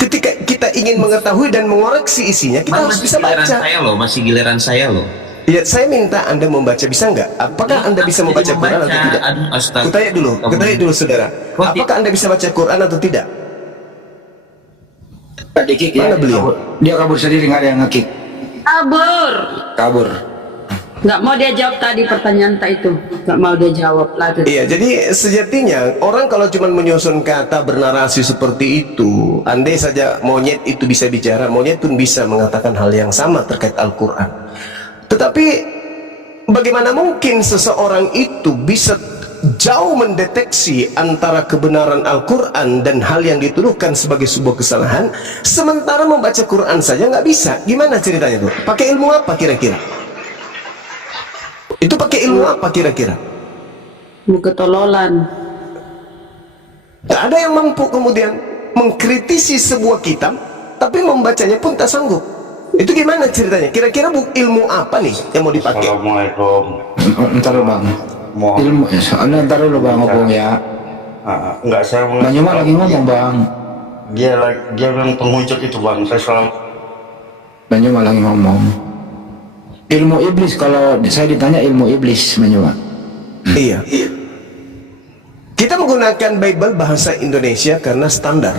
Ketika kita ingin mengetahui dan mengoreksi isinya, kita harus bisa baca. Masih giliran saya loh. Ya, saya minta Anda membaca, bisa nggak? Apakah Anda bisa membaca Quran atau tidak? Aduh, astaga. Kutanya dulu saudara. Apakah Anda bisa baca Quran atau tidak? Pak Diki Mana beliau? Dia kabur sendiri, nggak ada yang nge-kick. Kabur. Nggak mau dia jawab tadi pertanyaan tak itu. Nggak mau dia jawab lagi. Iya, jadi sejatinya orang kalau cuma menyusun kata bernarasi seperti itu, andai saja monyet itu bisa bicara, monyet pun bisa mengatakan hal yang sama terkait Al-Quran. Tetapi bagaimana mungkin seseorang itu bisa jauh mendeteksi antara kebenaran Al-Quran dan hal yang dituduhkan sebagai sebuah kesalahan, sementara membaca Quran saja nggak bisa? Gimana ceritanya tuh? Pakai ilmu apa kira-kira? Itu pakai ilmu apa kira-kira? Mau ketololan. Tak ada yang mampu kemudian mengkritisi sebuah kitab, tapi membacanya pun tak sanggup. Itu gimana ceritanya? Kira-kira ilmu apa nih yang mau dipakai? Assalamualaikum. Ntar dulu bang. Mohon. Ilmu, ntar dulu bang ngomong ya. Enggak, saya Bang Juma lagi ngomong bang. dia memang penguncut itu bang. Saya selalu Bang Juma lagi ngomong. Ilmu iblis, kalau saya ditanya ilmu iblis Bang Juma. Iya. Kita menggunakan Bible bahasa Indonesia karena standar.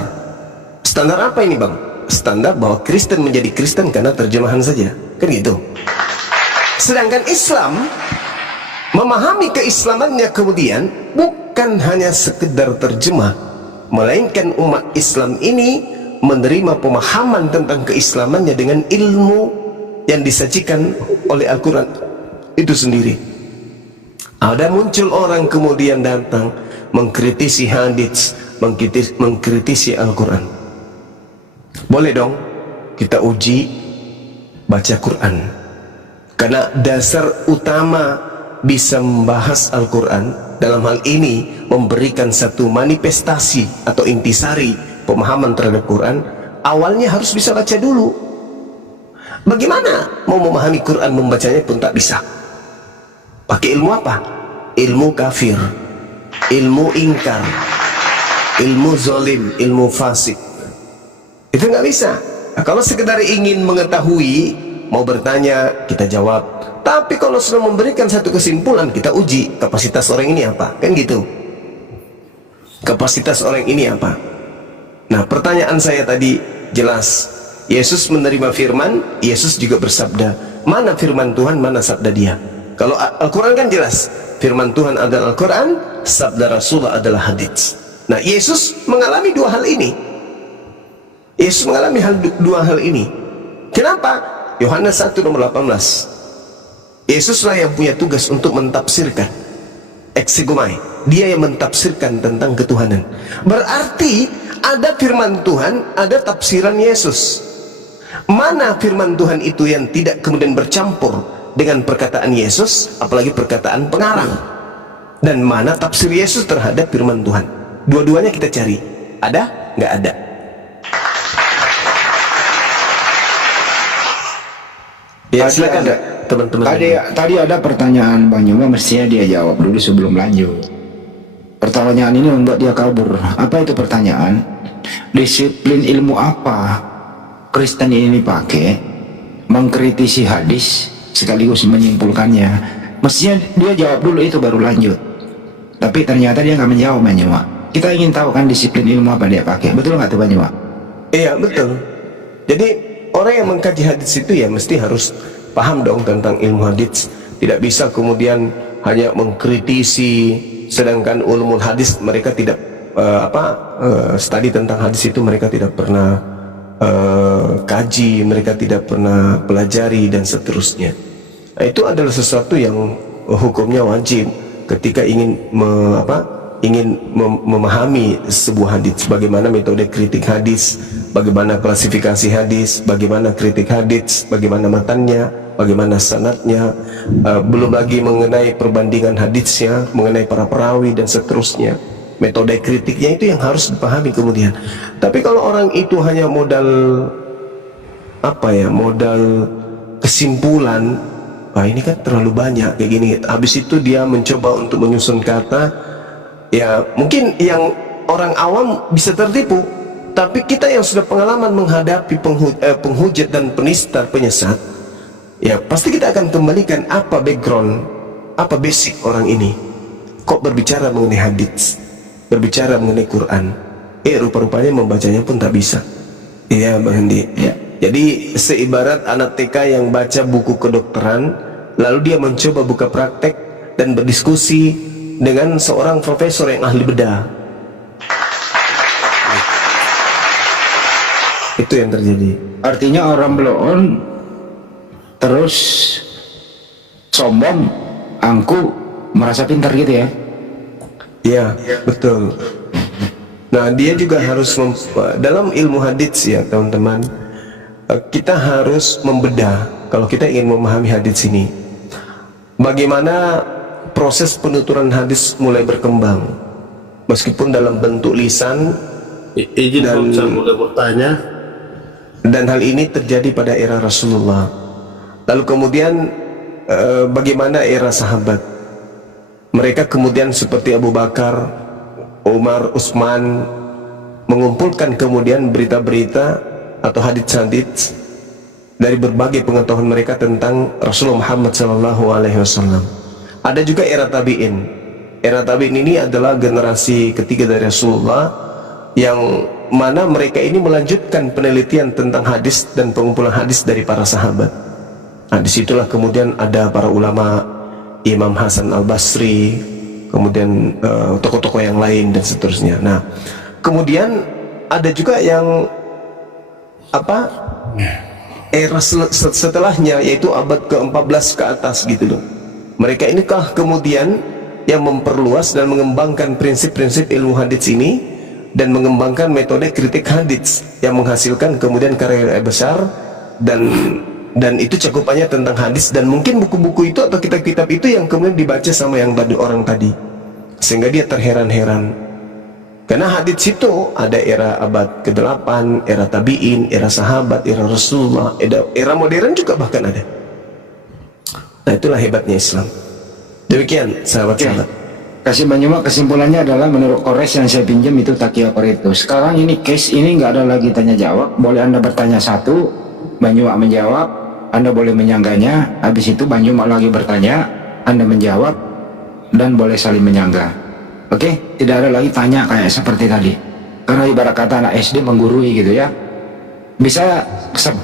Standar apa ini bang? Standar bahwa Kristen menjadi Kristen karena terjemahan saja, kan gitu. Sedangkan Islam memahami keislamannya kemudian bukan hanya sekedar terjemah, melainkan umat Islam ini menerima pemahaman tentang keislamannya dengan ilmu yang disajikan oleh Al-Quran itu sendiri. Ada muncul orang kemudian datang mengkritisi hadits, mengkritisi Al-Quran. Boleh dong kita uji baca Quran, karena dasar utama bisa membahas Al-Quran dalam hal ini memberikan satu manifestasi atau intisari pemahaman terhadap Quran, awalnya harus bisa baca dulu. Bagaimana mau memahami Quran, membacanya pun tak bisa? Pakai ilmu apa? Ilmu kafir, ilmu ingkar, ilmu zolim, ilmu fasik. Itu nggak bisa. Nah, kalau sekedar ingin mengetahui, mau bertanya, kita jawab. Tapi kalau sudah memberikan satu kesimpulan, kita uji kapasitas orang ini apa, kan gitu. Kapasitas orang ini apa? Nah, pertanyaan saya tadi, jelas. Yesus menerima firman, Yesus juga bersabda. Mana firman Tuhan, mana sabda dia? Kalau Al-Quran kan jelas, firman Tuhan adalah Al-Quran, sabda Rasulullah adalah hadits. Nah, Yesus mengalami dua hal ini. Yesus mengalami dua hal ini. Kenapa? Yohanes 1 nomor 18. Yesuslah yang punya tugas untuk mentafsirkan, exegomai. Dia yang mentafsirkan tentang ketuhanan. Berarti ada firman Tuhan, ada tafsiran Yesus. Mana firman Tuhan itu yang tidak kemudian bercampur dengan perkataan Yesus, apalagi perkataan pengarang? Dan mana tafsir Yesus terhadap firman Tuhan? Dua-duanya kita cari. Ada? Nggak ada. Ya, silakan teman-teman. Tadi ada pertanyaan Bang Yoma, mestinya dia jawab dulu sebelum lanjut. Pertanyaan ini membuat dia kabur. Apa itu pertanyaan? Disiplin ilmu apa Kristen ini pakai mengkritisi hadis sekaligus menyimpulkannya? Mestinya dia jawab dulu itu baru lanjut. Tapi ternyata dia nggak menjawab, Bang Yoma. Kita ingin tahu kan disiplin ilmu apa dia pakai. Betul nggak tuh, Bang Yoma? Iya, betul. Jadi orang yang mengkaji hadis itu ya mesti harus paham dong tentang ilmu hadis. Tidak bisa kemudian hanya mengkritisi, sedangkan ulumul hadis mereka tidak studi tentang hadis itu mereka tidak pernah kaji, mereka tidak pernah pelajari dan seterusnya. Nah, itu adalah sesuatu yang hukumnya wajib ketika ingin memahami sebuah hadis. Bagaimana metode kritik hadis, bagaimana klasifikasi hadis, bagaimana kritik hadis, bagaimana matannya, bagaimana sanadnya, belum lagi mengenai perbandingan hadisnya, mengenai para perawi dan seterusnya. Metode kritiknya itu yang harus dipahami kemudian. Tapi kalau orang itu hanya modal modal kesimpulan, wah ini kan terlalu banyak kayak gini. Habis itu dia mencoba untuk menyusun kata, ya mungkin yang orang awam bisa tertipu. Tapi kita yang sudah pengalaman menghadapi penghujat dan penista, penyesat, ya pasti kita akan kembalikan apa background, apa basic orang ini. Kok berbicara mengenai hadits, berbicara mengenai Quran, rupa-rupanya membacanya pun tak bisa. Iya Bang Hendi ya. Jadi seibarat anak TK yang baca buku kedokteran, lalu dia mencoba buka praktek dan berdiskusi dengan seorang profesor yang ahli bedah. Itu yang terjadi. Artinya orang belum terus sombong, angku, merasa pintar gitu ya? Iya, betul. Nah, dia juga harus dalam ilmu hadits ya teman-teman, kita harus membedah kalau kita ingin memahami hadits ini. Bagaimana proses penuturan hadis mulai berkembang, meskipun dalam bentuk lisan. Izin saya boleh bertanya. Dan hal ini terjadi pada era Rasulullah. Lalu kemudian bagaimana era sahabat? Mereka kemudian seperti Abu Bakar, Umar, Utsman mengumpulkan kemudian berita-berita atau hadits-hadits dari berbagai pengetahuan mereka tentang Rasulullah Muhammad SAW. Ada juga era tabi'in. Era tabi'in ini adalah generasi ketiga dari Rasulullah, yang mana mereka ini melanjutkan penelitian tentang hadis dan pengumpulan hadis dari para sahabat. Nah, disitulah kemudian ada para ulama, Imam Hasan Al-Basri, kemudian tokoh-tokoh yang lain dan seterusnya. Nah, kemudian ada juga yang era setelahnya, yaitu abad ke-14 ke atas gitu loh. Mereka inikah kemudian yang memperluas dan mengembangkan prinsip-prinsip ilmu hadits ini dan mengembangkan metode kritik hadits yang menghasilkan kemudian karya besar, dan itu cakupannya tentang hadis, dan mungkin buku-buku itu atau kitab-kitab itu yang kemudian dibaca sama yang orang tadi, sehingga dia terheran-heran. Karena hadits itu ada era abad ke-8, era tabi'in, era sahabat, era Rasulullah, era modern juga bahkan ada. Nah, itulah hebatnya Islam. Demikian sahabat-sahabat. Kasih Bang Yoma, kesimpulannya adalah menurut Kores yang saya pinjam itu Taqiyya Qoritu. Sekarang ini case ini nggak ada lagi tanya jawab. Boleh Anda bertanya satu, Bang Yoma menjawab, Anda boleh menyangganya. Habis itu Bang Yoma lagi bertanya, Anda menjawab, dan boleh saling menyangga. Oke? Tidak ada lagi tanya kayak seperti tadi. Karena ibarat kata anak SD menggurui gitu ya. Bisa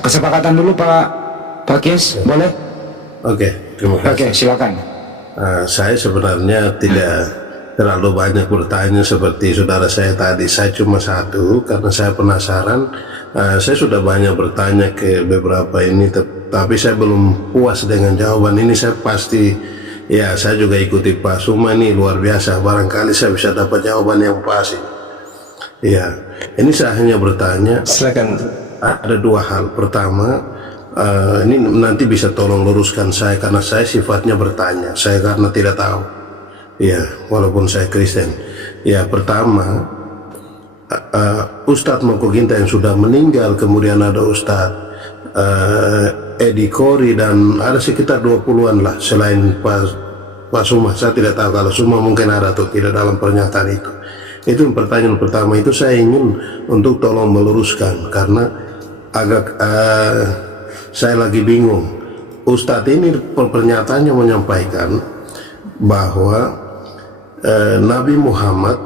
kesepakatan dulu Pak Kies, boleh? Oke, terima kasih. Oke, silakan. Saya sebenarnya tidak terlalu banyak bertanya seperti saudara saya tadi. Saya cuma satu, karena saya penasaran. Saya sudah banyak bertanya ke beberapa ini, tapi saya belum puas dengan jawaban ini. Saya pasti, ya saya juga ikuti Pak Suma ini luar biasa. Barangkali saya bisa dapat jawaban yang pasti. Ya, ini saya hanya bertanya. Silakan. Ada dua hal. Pertama, ini nanti bisa tolong luruskan saya, karena saya sifatnya bertanya. Saya karena tidak tahu. Ya, walaupun saya Kristen. Ya, pertama, Ustadz Moko Ginta yang sudah meninggal, kemudian ada Ustadz Edi Kori, dan ada sekitar 20-an lah selain Pak Suma. Saya tidak tahu kalau Suma mungkin ada atau tidak dalam pernyataan itu. Itu pertanyaan pertama. Itu saya ingin untuk tolong meluruskan, karena agak saya lagi bingung. Ustadz ini pernyataannya menyampaikan bahwa Nabi Muhammad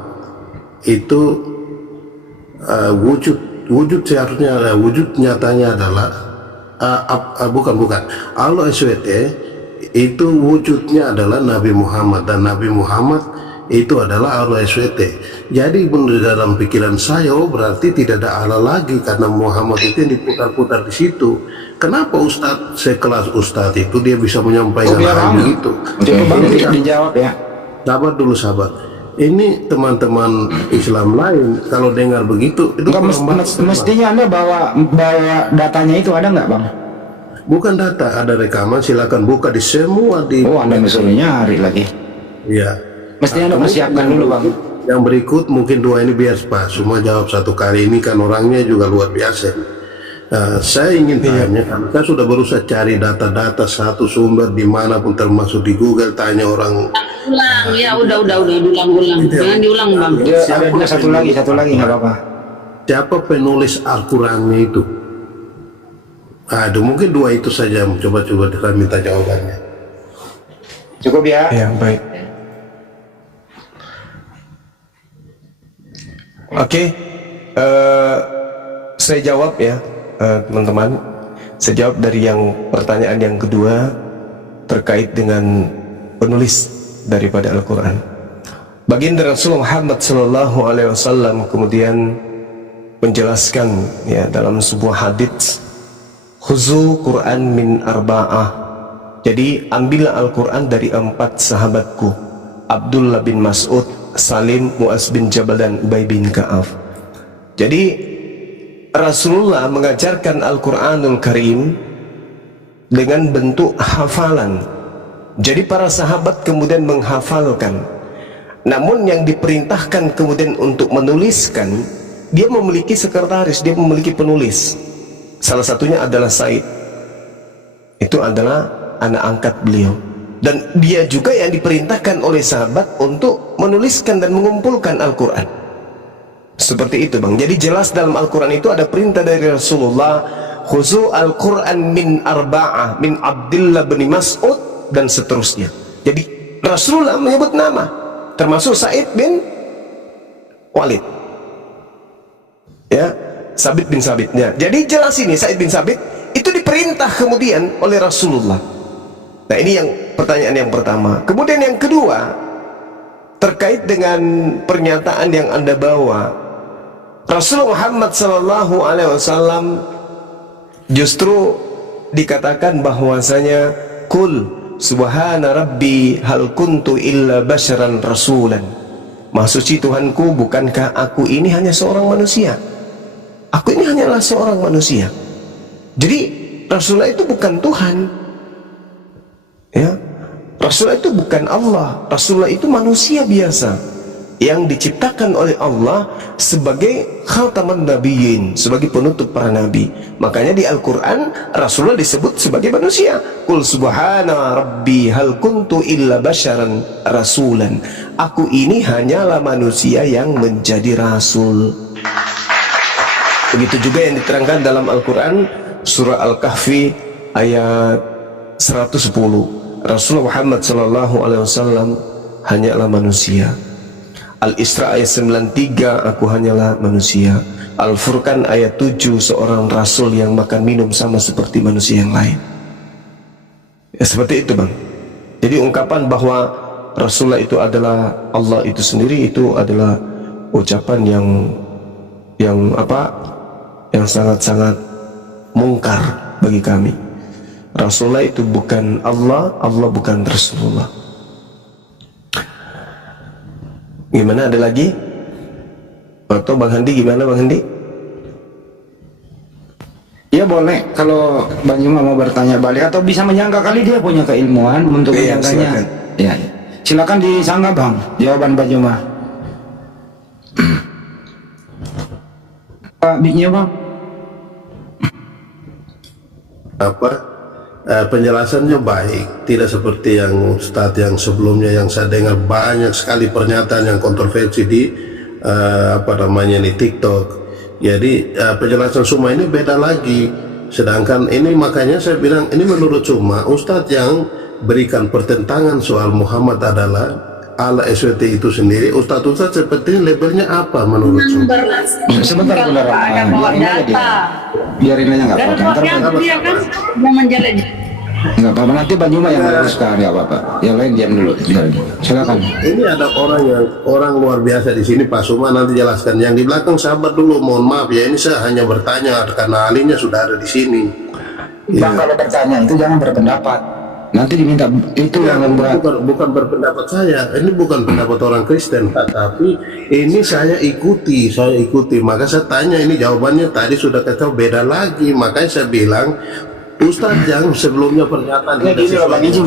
itu wujud seharusnya, wujud nyatanya adalah bukan Allah SWT itu wujudnya adalah Nabi Muhammad, dan Nabi Muhammad itu adalah Allah SWT. Jadi menurut dalam pikiran saya, berarti tidak ada Allah lagi, karena Muhammad itu yang diputar-putar di situ. Kenapa Ustadz sekelas Ustadz itu dia bisa menyampaikan hal begitu? Dijawab ya. Sabar dulu, sabar. Ini teman-teman Islam lain kalau dengar begitu itu mestinya Anda bawa datanya itu, ada nggak Bang? Bukan data, ada rekaman. Silakan buka di semua di. Oh, Anda disuruh nyari lagi. Iya. Mestinya Anda persiapkan dulu Bang. Yang berikut mungkin dua ini biar Pak semua jawab satu kali, ini kan orangnya juga luar biasa. Saya ingin tanya, karena saya sudah berusaha cari data-data satu sumber dimanapun, termasuk di Google, tanya orang. Ulang, ya udah ulang. Jangan diulang Bang. Ada satu lagi nggak apa-apa. Siapa penulis Al-Qurannya itu? Aduh, mungkin dua itu saja. Coba-coba saya minta jawabannya. Cukup ya? Ya, baik. Oke, saya jawab ya, teman-teman. Saya jawab dari yang pertanyaan yang kedua terkait dengan penulis daripada Al-Quran. Baginda Rasulullah Muhammad SAW kemudian menjelaskan ya dalam sebuah hadits, khuzu Quran min arba'ah. Jadi ambillah Al-Quran dari 4 sahabatku, Abdullah bin Mas'ud, Salim, Mu'az bin Jabal, dan Ubay bin Ka'af. Jadi Rasulullah mengajarkan Al-Quranul Karim dengan bentuk hafalan. Jadi para sahabat kemudian menghafalkan. Namun yang diperintahkan kemudian untuk menuliskan, dia memiliki sekretaris, dia memiliki penulis. Salah satunya adalah Said. Itu adalah anak angkat beliau. Dan dia juga yang diperintahkan oleh sahabat untuk menuliskan dan mengumpulkan Al-Quran. Seperti itu Bang. Jadi jelas dalam Al-Quran itu ada perintah dari Rasulullah, khuzu Al-Quran min arba'ah, min Abdullah bin Mas'ud, dan seterusnya. Jadi Rasulullah menyebut nama, termasuk Said bin Walid, ya, Sabit bin Sabit ya. Jadi jelas ini Said bin Sabit itu diperintah kemudian oleh Rasulullah. Nah ini yang pertanyaan yang pertama. Kemudian yang kedua terkait dengan pernyataan yang Anda bawa, Rasulullah Muhammad SAW justru dikatakan bahwasanya kul subhana rabbi hal kuntu illa basyaran rasulan. Maha suci Tuhanku, bukankah aku ini hanya seorang manusia? Aku ini hanyalah seorang manusia. Jadi Rasulullah itu bukan Tuhan, ya. Rasulullah itu bukan Allah. Rasulullah itu manusia biasa yang diciptakan oleh Allah sebagai khataman nabiyyin, sebagai penutup para nabi. Makanya di Al-Quran Rasulullah disebut sebagai manusia. Qul subhana rabbi hal kuntu illa basyaran rasulan. Aku ini hanyalah manusia yang menjadi rasul. Begitu juga yang diterangkan dalam Al-Quran surah Al-Kahfi ayat 110. Rasulullah Muhammad SAW hanyalah manusia. Al-Isra ayat 93, aku hanyalah manusia. Al-Furqan ayat 7, seorang rasul yang makan minum sama seperti manusia yang lain. Ya, seperti itu bang. Jadi ungkapan bahwa Rasulullah itu adalah Allah itu sendiri, itu adalah ucapan yang sangat-sangat mungkar bagi kami. Rasulullah itu bukan Allah, Allah bukan Rasulullah. Gimana, ada lagi? Atau Bang Handi gimana Bang Handi? Ya boleh, kalau Bang Juma mau bertanya balik atau bisa menyangka kali dia punya keilmuan untuk Iya, menyangkanya. silakan. Ya, silakan disangka Bang, jawaban Bang Juma. Pak Biknya Bang. Penjelasannya baik, tidak seperti yang Ustadz yang sebelumnya yang saya dengar banyak sekali pernyataan yang kontroversi di di TikTok. Jadi penjelasan Suma ini beda lagi. Sedangkan ini makanya saya bilang ini menurut Suma, Ustadz yang berikan pertentangan soal Muhammad adalah Allah SWT itu sendiri. Ustadz seperti ini labelnya apa menurut Suma? Sebentar benar. Biarin aja nggak apa-apa. Dia kan mau menjalani. Nggak apa-apa, nanti Bang Juma yang meluruskan, nggak apa-apa. Yang lain diam dulu. Silakan. Ini ada orang luar biasa di sini, Pak Suma nanti jelaskan. Yang di belakang sabar dulu, mohon maaf ya, ini saya hanya bertanya karena ahlinya sudah ada di sini. Bang, kalau bertanya itu jangan berpendapat. Nanti diminta itu yang membuat. Bukan berpendapat saya, ini bukan pendapat orang Kristen, Pak, tapi ini saya ikuti. Maka saya tanya, ini jawabannya tadi sudah kata beda lagi, makanya saya bilang Ustadz yang sebelumnya pernyataan Ini gini loh Bang, izin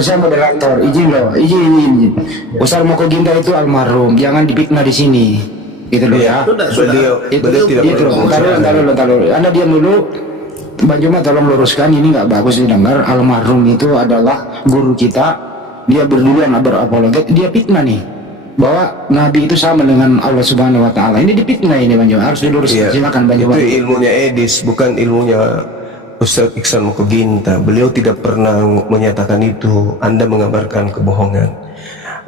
saya moderator, izin. Ustadz Moko Ginta itu almarhum, jangan dipitnah di sini, gitu loh ya. Beliau tidak pernah. Taruh. Anda diam dulu. Bang Juma tolong luruskan, ini nggak bagus didengar. Almarhum itu adalah guru kita, dia berduluan berapologet, dia fitnah nih bahwa Nabi itu sama dengan Allah Subhanahu Wa Taala. Ini dipitnah ini Bang Juma, harus diluruskan. Silakan Bang Juma. Itu ilmunya Edis, bukan ilmunya Ustadz Iksan Moko Ginta. Beliau tidak pernah menyatakan itu. Anda mengabarkan kebohongan.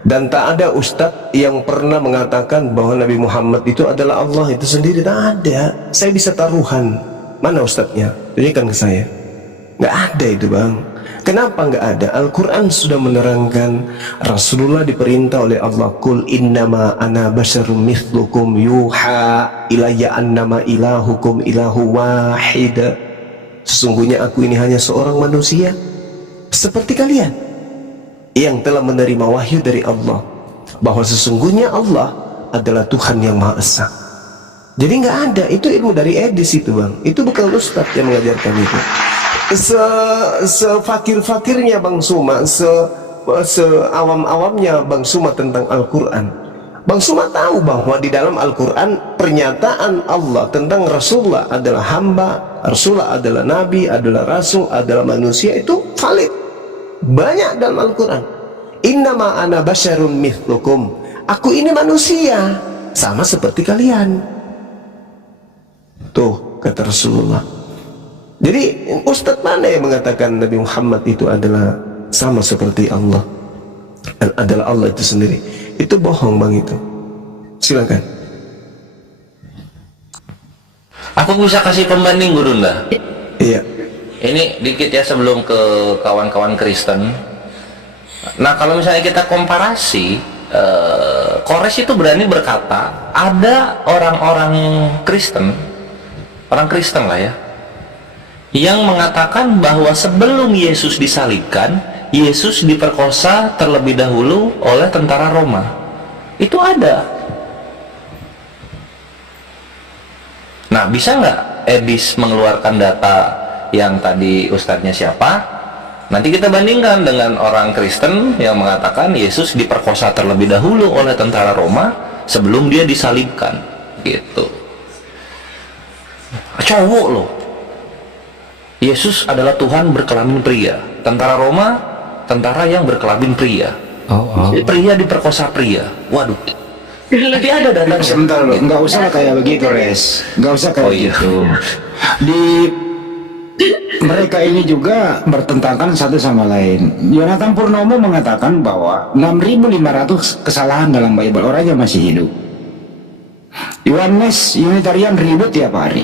Dan tak ada Ustadz yang pernah mengatakan bahwa Nabi Muhammad itu adalah Allah itu sendiri. Tak ada. Saya bisa taruhan. Mana Ustadznya? Tunjukkan ke saya. Nggak ada itu bang. Kenapa nggak ada? Al-Quran sudah menerangkan. Rasulullah diperintah oleh Allah, Qul innama ana basyarum mithlukum yuha ilayya annama ilahukum ilahu wahid. Sesungguhnya aku ini hanya seorang manusia seperti kalian yang telah menerima wahyu dari Allah bahwa sesungguhnya Allah adalah Tuhan yang Maha Esa. Jadi nggak ada, itu ilmu dari Edis itu bang. Itu bukan Ustadz yang mengajarkan itu. Sefakir-fakirnya Bang Suma, seawam-awamnya Bang Suma tentang Al-Quran, Bang Suma tahu bahwa di dalam Al-Quran pernyataan Allah tentang Rasulullah adalah hamba, Rasulullah adalah Nabi, adalah Rasul, adalah manusia, itu valid. Banyak dalam Al-Quran. Innama ana basyarun mithlukum. Aku ini manusia, sama seperti kalian. Tuh kata Rasulullah. Jadi Ustadz mana yang mengatakan Nabi Muhammad itu adalah sama seperti Allah, adalah Allah itu sendiri? Itu bohong bang itu. Silakan. Aku bisa kasih pembanding Gurunda. Iya. Ini dikit ya sebelum ke kawan-kawan Kristen. Nah kalau misalnya kita komparasi, Kores itu berani berkata ada orang-orang Kristen, orang Kristen lah ya, yang mengatakan bahwa sebelum Yesus disalibkan, Yesus diperkosa terlebih dahulu oleh tentara Roma. Itu ada. Nah, bisa nggak Edis mengeluarkan data yang tadi ustadznya siapa? Nanti kita bandingkan dengan orang Kristen yang mengatakan Yesus diperkosa terlebih dahulu oleh tentara Roma sebelum dia disalibkan. Gitu. Cowok loh. Yesus adalah Tuhan berkelamin pria. Tentara Roma, tentara yang berkelamin pria. Pria diperkosa pria. Waduh. Tapi ada datanya. Sebentar loh, nggak usah kayak begitu Res. Nggak usah kayak gitu. Di mereka ini juga bertentangan satu sama lain. Yonatan Purnomo mengatakan bahwa 6.500 kesalahan dalam Bible, orangnya masih hidup. Yohanes Unitarian ribut tiap hari.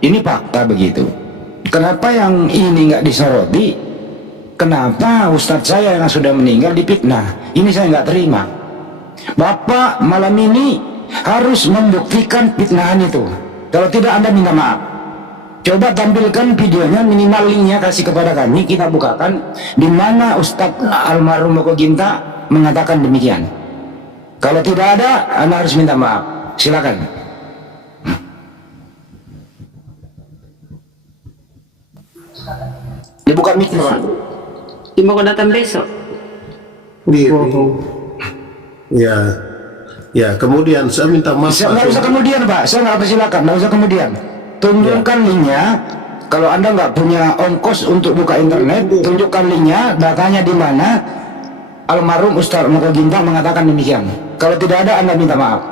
Ini fakta begitu. Kenapa yang ini nggak disoroti? Kenapa Ustadz saya yang sudah meninggal dipitnah? Ini saya nggak terima. Bapak malam ini harus membuktikan fitnahan itu. Kalau tidak, Anda minta maaf. Coba tampilkan videonya, minimal linknya kasih kepada kami, kita bukakan di mana Ustadz almarhum Moko Ginta mengatakan demikian. Kalau tidak ada, Anda harus minta maaf. Silakan. Dibuka mic, Pak. Mau datang besok. Ya, kemudian saya minta maaf. Nggak usah kemudian, Pak. Saya nggak persilakan. Nggak usah kemudian. Tunjukkan linknya. Kalau Anda nggak punya ongkos untuk buka internet, tunjukkan linknya, datanya di mana. Almarhum Ustadz Moko Ginta mengatakan demikian. Kalau tidak ada, Anda minta maaf.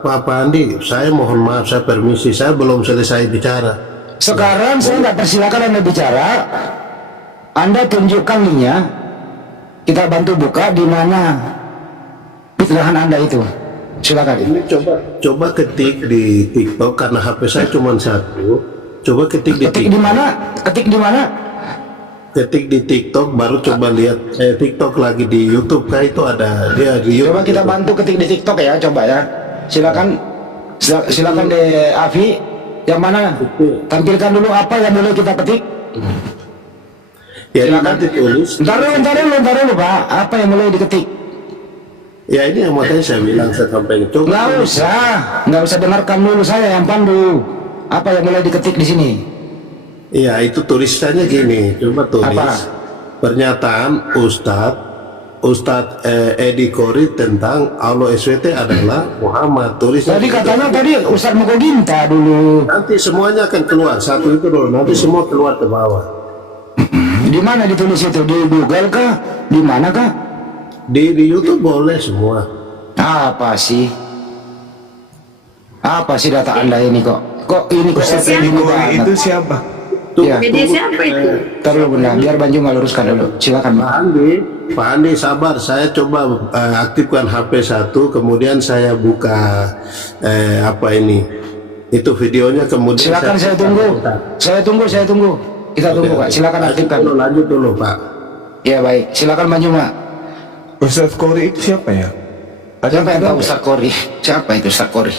Pak Andi, saya mohon maaf, saya permisi, saya belum selesai bicara. Sekarang saya nggak persilakan Anda bicara. Anda tunjukkan linknya. Kita bantu buka di mana fitnahan Anda itu. Silakan. Ini coba ketik di TikTok karena HP saya cuma satu. Coba ketik di Ketik di mana? Ketik di mana? Ketik di TikTok, baru coba lihat TikTok lagi di YouTube. Kah itu ada dia di YouTube. Coba kita bantu ketik di TikTok ya, coba ya. Silakan. Silakan deh Afi. Yang mana? Tampilkan dulu apa yang boleh kita ketik. Ya, nanti tulis. Ntar dulu Pak. Apa yang boleh diketik? Ya, ini yang makanya saya bilang, saya sampaikan. Coba. Nggak usah dengarkan dulu, saya yang pandu. Apa yang boleh diketik di sini? Iya, itu tulisannya gini. Coba tulis. Apa? Pernyataan Ustadz Edi Kori tentang Allah SWT adalah Muhammad. Tulisnya. Tadi katanya Ustadz Moko Ginta dulu. Nanti semuanya akan keluar. Satu itu dulu. Nanti semua keluar ke bawah. Di mana ditulis itu? Di Google kah? Di mana kah? Di YouTube boleh semua. Apa sih data Anda ini kok? Kok ini kok Ustadz saya Edi bingung Kori banget. itu siapa? Ya. Media siapa itu? Terlalu benar. Biar Banju ngeluruskan dulu. Silakan Pak. Pak Andi sabar, saya coba aktifkan HP satu, kemudian saya buka apa ini? Itu videonya, kemudian Silakan saya tunggu. Saya tunggu. Kita tunggu Pak. Silakan aktifkan. Lanjut dulu Pak. Ya baik. Silakan Banju Mak. Ustadz Kori itu siapa ya? Siapa yang tahu Ustadz Kori? Siapa itu Ustadz Kori?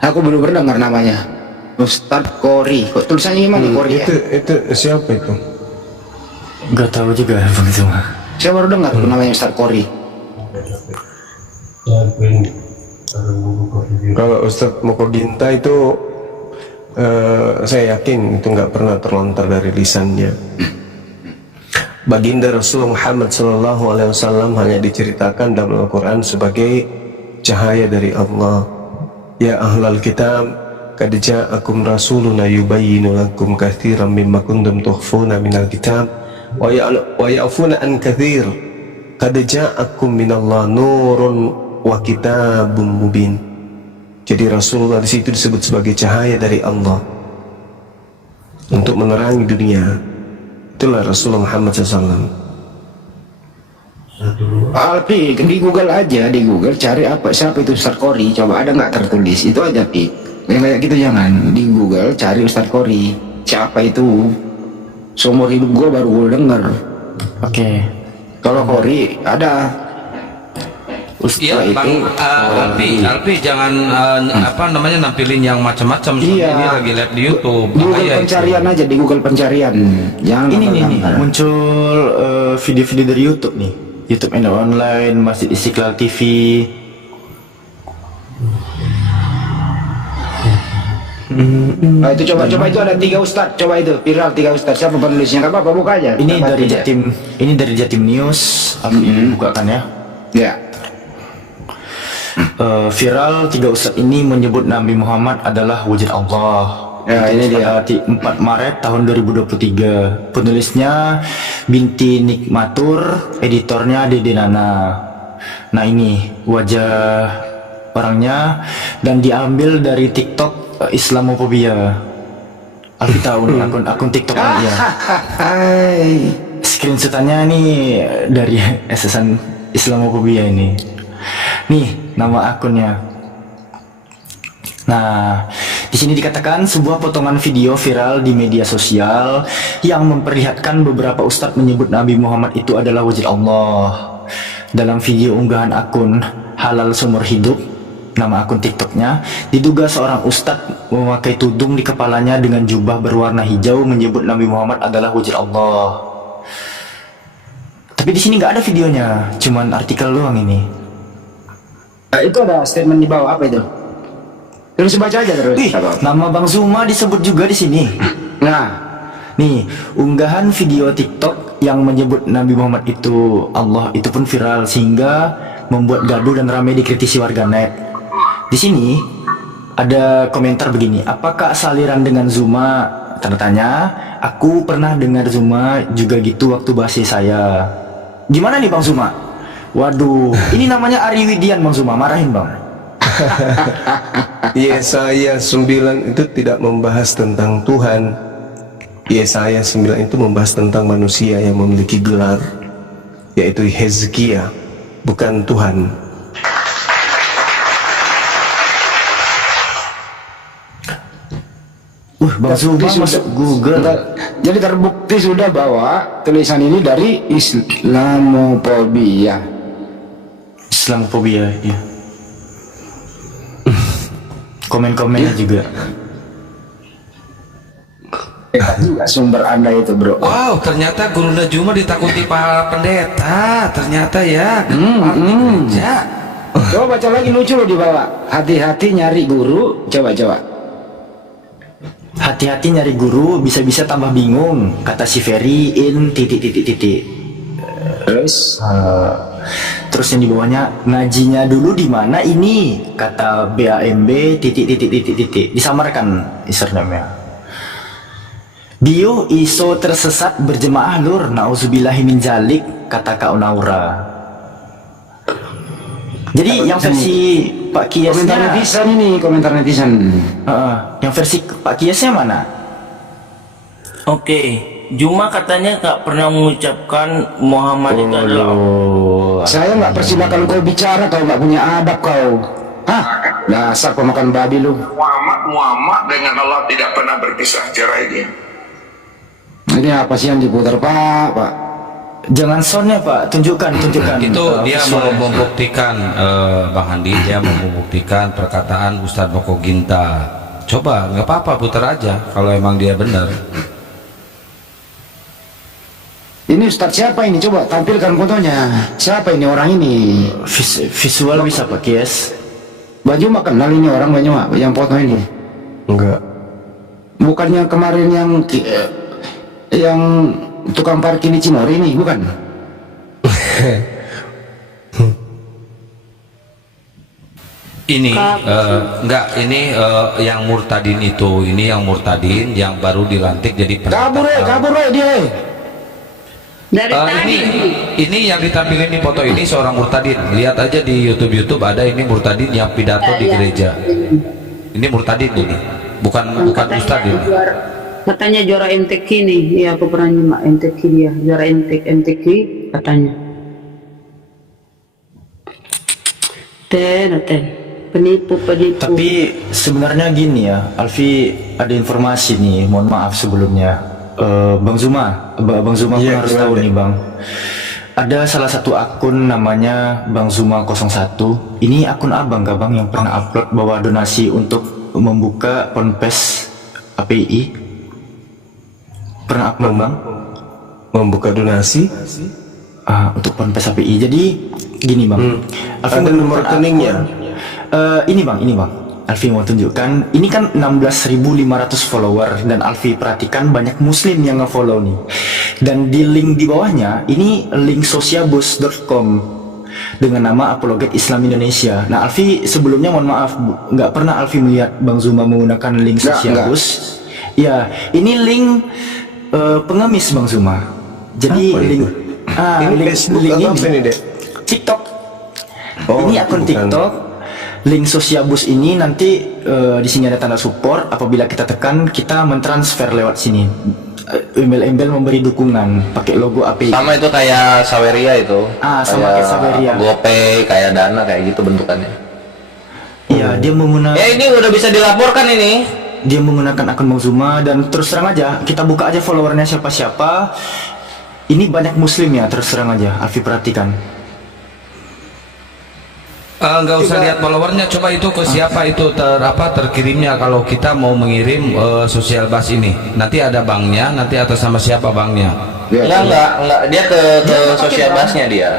Aku belum pernah dengar namanya. Ustadz Kori. Kok tulisannya gimana Kori ya? Itu siapa itu? Gak tahu juga begitu mah. Saya baru dengar namanya Ustadz Kori. Kalau Ustadz Moko Ginta itu saya yakin itu nggak pernah terlontar dari lisannya. Baginda Rasulullah Muhammad SAW hanya diceritakan dalam Al-Quran sebagai cahaya dari Allah. Ya ahlal kitab, qad ja'akum rasuluna yubayyinu lakum katsiran mimma kuntum tukhfuna minal kitab wa ya'funa an katsir. Qad ja'akum minallah nurun wa kitabun mubin. Jadi Rasulullah di situ disebut sebagai cahaya dari Allah untuk menerangi dunia. Itulah Rasulullah Muhammad SAW. Alpi, di Google aja, di Google cari siapa itu Ustadz Kori. Coba ada nggak tertulis? Itu aja Pi. Yang kayak gitu jangan. Di Google cari Ustadz Kori. Siapa itu? Seumur hidup gue baru gue denger. Oke. Kalau Kori ada. Iya, Bang Alpi jangan nampilin yang macam-macam. Iya. Ini lagi live di YouTube. Di Google Bahaya pencarian aja, di Google pencarian. Jangan Ini nih gambar-gambar. muncul video-video dari YouTube nih. YouTube Online, Masjid Istiqlal TV. Nah, itu coba itu ada 3 Ustadz. Coba itu viral 3 Ustadz. Siapa penulisnya? Nggak apa-apa, buka aja. Ini Kita dari baca. Jatim. Ini dari Jatim News. Bukakan ya. Ya. Viral 3 ustadz ini menyebut Nabi Muhammad adalah wujud Allah. Ya, ini dia. Pada 4 Maret tahun 2023. Penulisnya Binti Nikmatur, editornya Dede Nana. Nah ini wajah orangnya dan diambil dari TikTok Islamophobia. Alfi tahu nih akun TikTok dia. Screenshotannya nih dari SSN Islamophobia ini. Nih nama akunnya. Nah, di sini dikatakan sebuah potongan video viral di media sosial yang memperlihatkan beberapa ustadz menyebut Nabi Muhammad itu adalah wujud Allah. Dalam video unggahan akun Halal Seumur Hidup, nama akun TikToknya, diduga seorang ustadz memakai tudung di kepalanya dengan jubah berwarna hijau menyebut Nabi Muhammad adalah wujud Allah. Tapi di sini nggak ada videonya, cuman artikel doang ini. Itu ada statement di bawah, apa itu? Terus baca aja terus. Nama Bang Zuma disebut juga di sini. Nah, nih, unggahan video TikTok yang menyebut Nabi Muhammad itu Allah itu pun viral sehingga membuat gaduh dan ramai dikritisi warganet. Di sini ada komentar begini, apakah saliran dengan Zuma? Tanda tanya. Aku pernah dengar Zuma juga gitu waktu bahasa saya. Gimana nih Bang Zuma? Waduh, ini namanya Ari Widian Bang Zuma, marahin Bang. Yesaya 9 itu tidak membahas tentang Tuhan. Yesaya 9 itu membahas tentang manusia yang memiliki gelar, yaitu Hezkia, bukan Tuhan. Bang Zuma masuk Google. Jadi terbukti sudah bahwa tulisan ini dari Islamofobia. Islamofobia, ya. Komen-komennya juga. Juga sumber Anda itu, bro. Wow, ternyata Guru Najuma ditakuti para pendeta. Ternyata ya. Gereja. Coba baca lagi, lucu loh di bawah. Hati-hati nyari guru. Coba. Hati-hati nyari guru, bisa-bisa tambah bingung, kata si Ferry in titik. Terus yang di bawahnya, ngajinya dulu di mana ini, kata BAMB titik. Disamarkan username-nya. Bio iso tersesat berjemaah lur, nauzubillahi min zalik, kata Kak Naura. Jadi yang versi Pak Kiesnya, komentar netizen. yang versi Pak Kiesnya mana? Oke, Juma katanya nggak pernah mengucapkan Muhammad itu adalah. Saya nggak persilakan kau bicara, kau nggak punya adab kau. Hah? Dasar pemakan babi lu. Muhammad dengan Allah tidak pernah berpisah, cerai dia. Ini apa sih yang diputar, Pak? Jangan soundnya Pak, tunjukkan. Itu dia mau membuktikan, Bang Handi, dia mau membuktikan perkataan Ustadz Moko Ginta. Coba, nggak apa-apa, putar aja kalau emang dia benar. Ini Ustadz siapa ini? Coba tampilkan fotonya. Siapa ini orang ini? Visual bisa Pak Kies. Baju mah kenal ini orang Banyumak yang foto ini. Enggak. Bukannya kemarin yang tukang parkir di Cimory ini, bukan? Ini enggak, ini yang murtadin itu, ini yang murtadin yang baru dilantik jadi kabur dia. Dari tadi. Ini yang ditampilin di foto ini seorang murtadin. Lihat aja di YouTube ada ini murtadin yang pidato di gereja. Ini murtadin ini, bukan ustadz ini. Katanya juara MTQ nih, iya aku pernah nyimak MTQ dia, juara MTQ katanya. Penipu. Tapi sebenarnya gini ya, Alfi ada informasi nih, mohon maaf sebelumnya. Bang Zuma yeah, harus tahu nih Bang. Ada salah satu akun namanya Bang Zuma 01. Ini akun abang gak Bang yang pernah upload bahwa donasi untuk membuka ponpes API? Pernah upload Bang? Membuka donasi? Untuk ponpes API. Jadi gini Bang. Ada nomor rekeningnya? Ini Bang. Alfi mau tunjukkan, ini kan 16.500 follower dan Alfi perhatikan banyak muslim yang nge-follow nih. Dan di link di bawahnya, ini link sosiabus.com dengan nama Apologet Islam Indonesia. Nah Alfi sebelumnya mohon maaf, nggak pernah Alfi melihat Bang Zuma menggunakan link sosiabus. Ya, ini link pengemis Bang Zuma. Jadi link ini TikTok. Ini akun TikTok. Link sosiabus ini nanti di sini ada tanda support. Apabila kita tekan, kita mentransfer lewat sini. embel-embel memberi dukungan pakai logo API. Sama itu kayak Saweria itu. Sama kayak Saweria. GoPay, kayak Dana, kayak gitu bentukannya. Iya, dia menggunakan. Ini udah bisa dilaporkan ini. Dia menggunakan akun Bang Zuma, dan terus terang aja kita buka aja followernya siapa-siapa. Ini banyak muslim ya, terus terang aja Alfi perhatikan. Nggak usah lihat followernya, coba itu ke siapa itu terkirimnya. Kalau kita mau mengirim sosial bus ini, nanti ada banknya, nanti atas sama siapa banknya? Enggak, dia ke sosial busnya dia.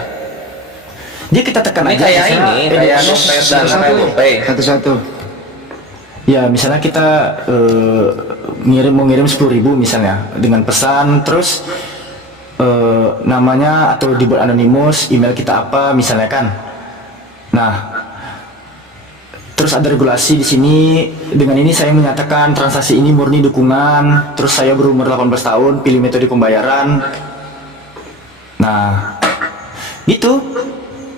Dia kita tekan ini aja. Kayak ini, kayak Novel dan GoPay. Satu-satu. Ya, misalnya kita mau ngirim 10.000 misalnya dengan pesan, terus namanya atau dibuat anonimus, email kita apa misalnya kan. Nah, terus ada regulasi di sini. Dengan ini saya menyatakan transaksi ini murni dukungan. Terus saya berumur 18 tahun, pilih metode pembayaran. Nah, itu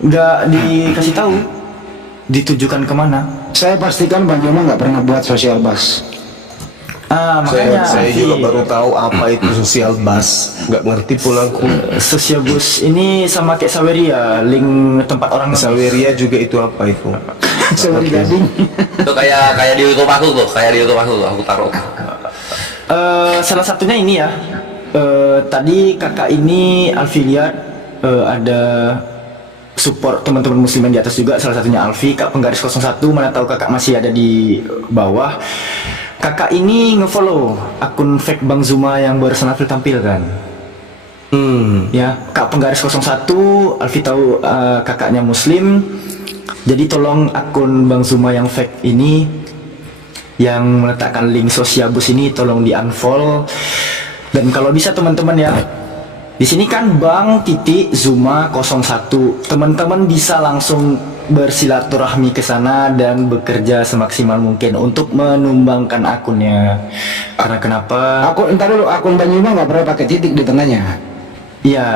nggak dikasih tahu ditujukan kemana. Saya pastikan Bang Joma nggak pernah buat sosial bus. Makanya saya juga baru tahu apa itu sosial bus, nggak ngerti pula aku. Sosial bus ini sama kayak Saweria, link tempat orang. Saweria juga itu apa itu? Saweria gading. Itu kayak di YouTube aku tuh, aku taruh. Salah satunya ini ya. Tadi kakak ini Alfi lihat ada support teman-teman muslim yang di atas juga, salah satunya Alfi, Kak Penggaris 01, mana tahu kakak masih ada di bawah. Kakak ini ngefollow akun fake Bang Zuma yang barusan Alfi tampilkan. Ya, Kak Penggaris 01, Alfi tahu kakaknya muslim. Jadi tolong akun Bang Zuma yang fake ini, yang meletakkan link sosial bus ini, tolong di unfollow. Dan kalau bisa teman-teman ya, di sini kan Bang Zuma 01, teman-teman bisa langsung bersilaturahmi ke sana dan bekerja semaksimal mungkin untuk menumbangkan akunnya. Karena kenapa? Entar dulu, akun Bang Zuma nggak pernah pakai titik di tengahnya. Iya,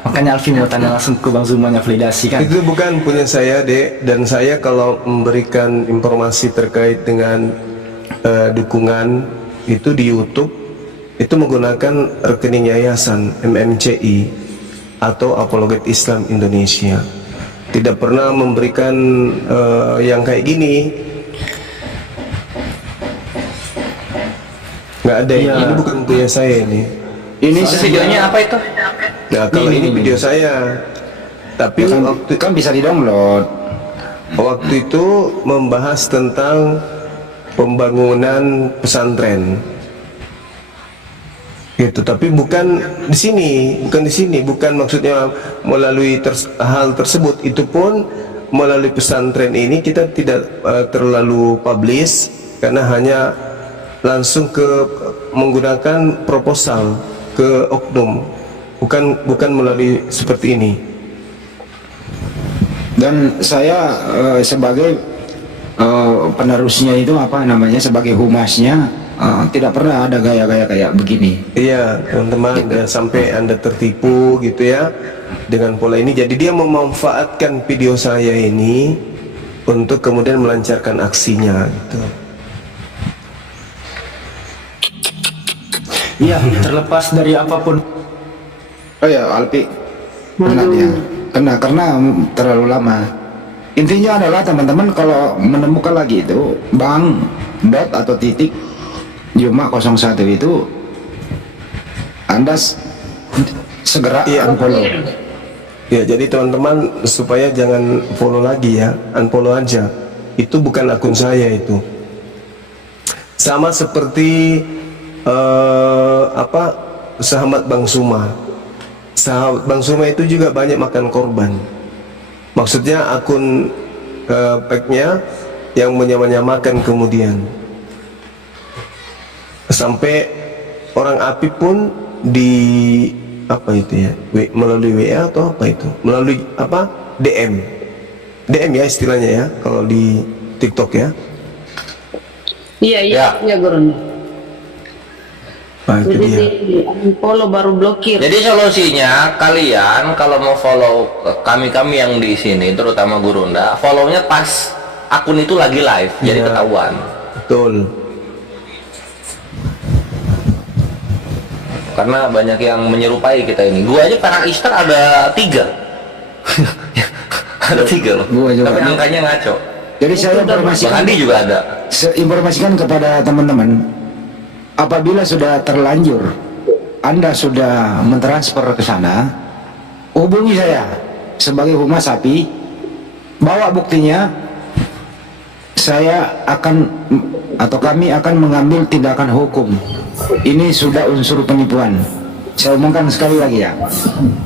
makanya Alfi mau tanya langsung ke Bang Zuma nya validasi kan. Itu bukan punya saya, Dek, dan saya kalau memberikan informasi terkait dengan dukungan itu di YouTube itu menggunakan rekening yayasan MMCI atau Apologet Islam Indonesia. Tidak pernah memberikan yang kayak gini. Nggak ada. Ini bukan punya saya ini. Ini videonya apa itu? Nah, kalau ini video saya. Tapi kan bisa di-download. Waktu itu membahas tentang pembangunan pesantren. Gitu, tapi bukan di sini, bukan maksudnya melalui hal tersebut. Itu pun melalui pesantren ini kita tidak terlalu publish, karena hanya langsung menggunakan proposal ke oknum, bukan melalui seperti ini. Dan saya sebagai penerusnya itu sebagai humasnya, tidak pernah ada gaya-gaya kayak begini. Iya, teman-teman, jangan sampai Anda tertipu gitu ya dengan pola ini. Jadi dia memanfaatkan video saya ini untuk kemudian melancarkan aksinya gitu. Iya, terlepas dari apapun. Oh ya, Alpi kena karena terlalu lama. Intinya adalah teman-teman kalau menemukan lagi itu Bang dot atau titik Zuma 01 itu, Anda segera unfollow. Ya, jadi teman-teman supaya jangan follow lagi ya, unfollow aja. Itu bukan akun saya itu. Sama seperti sahabat Bang Zuma. Sahabat Bang Zuma itu juga banyak makan korban. Maksudnya akun fake-nya yang menyamakan kemudian. Sampai orang API pun melalui WA atau apa itu, melalui DM ya istilahnya ya kalau di TikTok ya. Iya Guru. Nah, itu dia. Follow baru blokir. Jadi solusinya kalian kalau mau follow kami yang di sini, terutama Gurunda, follownya pas akun itu lagi live, jadi ketahuan. Betul. karena banyak yang menyerupai kita ini. Gua aja perang Easter ada 3. Ada 3 loh. Gua juga. Tapi angkanya ngaco. Jadi saya informasikan, Bang Andi juga ada. informasikan kepada teman-teman, apabila sudah terlanjur Anda sudah mentransfer ke sana, hubungi saya sebagai humas sapi, bawa buktinya, saya akan atau kami akan mengambil tindakan hukum. Ini sudah unsur penipuan. Saya umumkan sekali lagi ya,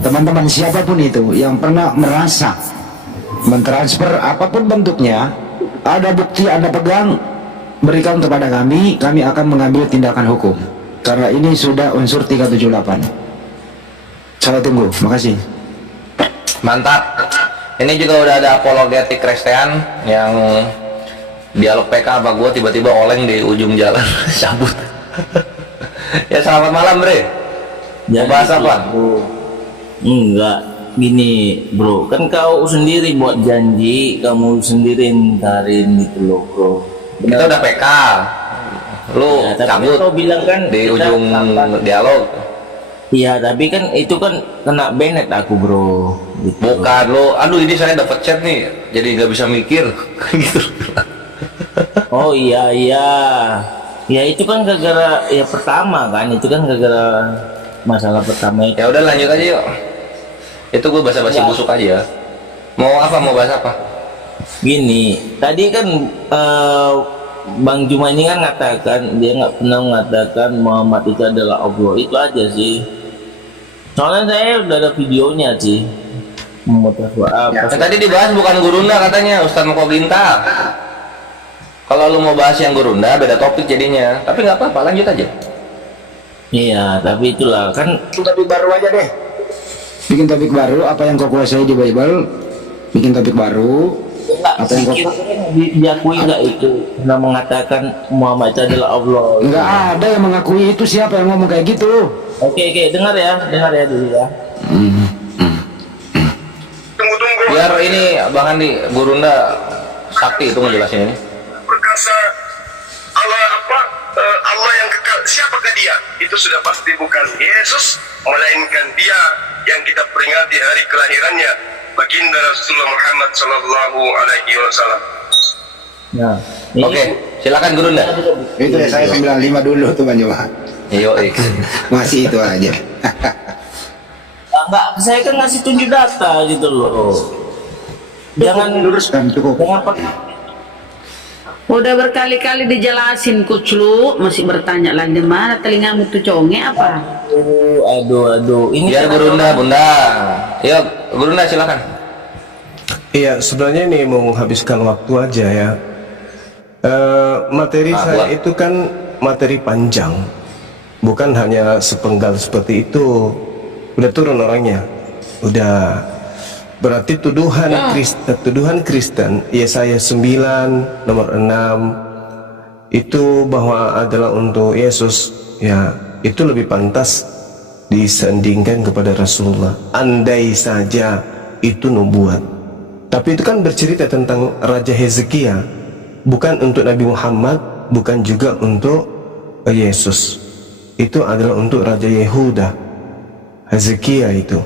teman-teman siapapun itu yang pernah merasa mentransfer apapun bentuknya, ada bukti Anda pegang, berikan kepada kami akan mengambil tindakan hukum. Karena ini sudah unsur 378. Saya tunggu, makasih. Mantap. Ini juga udah ada apologetik Kristen yang dialog PK sama gue tiba-tiba oleng di ujung jalan cabut. Ya selamat malam Bre. Mau bahas apa? Enggak, gini bro, kan kau sendiri buat janji, kamu sendiri ntarin gitu loh bro. Kita udah PK, lu Ya, tapi cabut kau bilang kan di kita ujung tanpa- dialog. Iya, tapi kan itu kan kena banned aku bro. Gitu. Bukan lu, aduh ini saya dapat chat nih, jadi nggak bisa mikir, gitu. Oh iya, ya itu kan gara-gara ya pertama kan, itu kan gara-gara masalah pertama itu. Ya udah lanjut aja yuk. Itu gue basa-basi Ya. busuk aja. Mau apa? Mau bahas apa? Gini, tadi kan Bang Juma ini kan ngatakan dia nggak pernah mengatakan Muhammad itu adalah Allah, itu aja sih. Soalnya saya udah ada videonya sih. Ya, tadi dibahas bukan Gurunda katanya, Ustadz Mokoginta. Kalau lu mau bahas yang Gurunda beda topik jadinya. Tapi nggak apa-apa, lanjut aja. Iya, tapi itulah kan Topik baru aja deh. Bikin topik baru, apa yang kau kuasai di Bible, bikin topik baru. Apa yang kau diakui nggak itu pernah mengatakan Muhammad itu adalah Allah. Nggak ada yang mengakui itu. Siapa yang ngomong kayak gitu? Oke, dengar ya dulu ya. Biar ini Bang Andi Gurunda sakti itu ngejelasin ini. Perkasa Allah yang kekal, siapakah dia? Itu sudah pasti bukan Yesus, melainkan dia yang kita peringati hari kelahirannya, baginda Rasulullah Muhammad Sallallahu Alaihi Wasallam. Nah, Oke, silakan Gurunda. Itu ya, saya 95 dulu tuh Bang Juma. Iyo, Masih itu aja. Enggak, saya kan ngasih tunjuk data gitu loh. Jangan luruskan, cukup. Jangan pakai. Udah berkali-kali dijelasin Kuclu, masih bertanya lagi, mana telingamu tuh conge apa? Aduh, ini biar Gurunda, Bunda. Yuk, Gurunda silakan. Iya, sebenarnya ini mau menghabiskan waktu aja ya. Materi saya itu kan materi panjang, bukan hanya sepenggal seperti itu. Udah turun orangnya, udah. Berarti tuduhan Kristen Yesaya 9 nomor 6 itu bahwa adalah untuk Yesus, ya itu lebih pantas disandingkan kepada Rasulullah. Andai saja itu nubuat, tapi itu kan bercerita tentang Raja Hezekia, bukan untuk Nabi Muhammad, bukan juga untuk Yesus. Itu adalah untuk Raja Yehuda, Hezekia itu.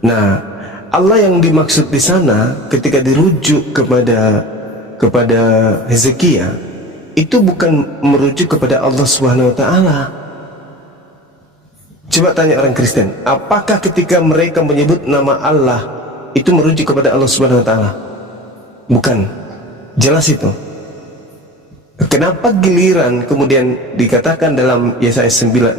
Nah, Allah yang dimaksud di sana ketika dirujuk kepada Hezekia itu bukan merujuk kepada Allah Subhanahu wa taala. Coba tanya orang Kristen, apakah ketika mereka menyebut nama Allah itu merujuk kepada Allah Subhanahu wa taala? Bukan. Jelas itu. Kenapa giliran kemudian dikatakan dalam Yesaya 9:6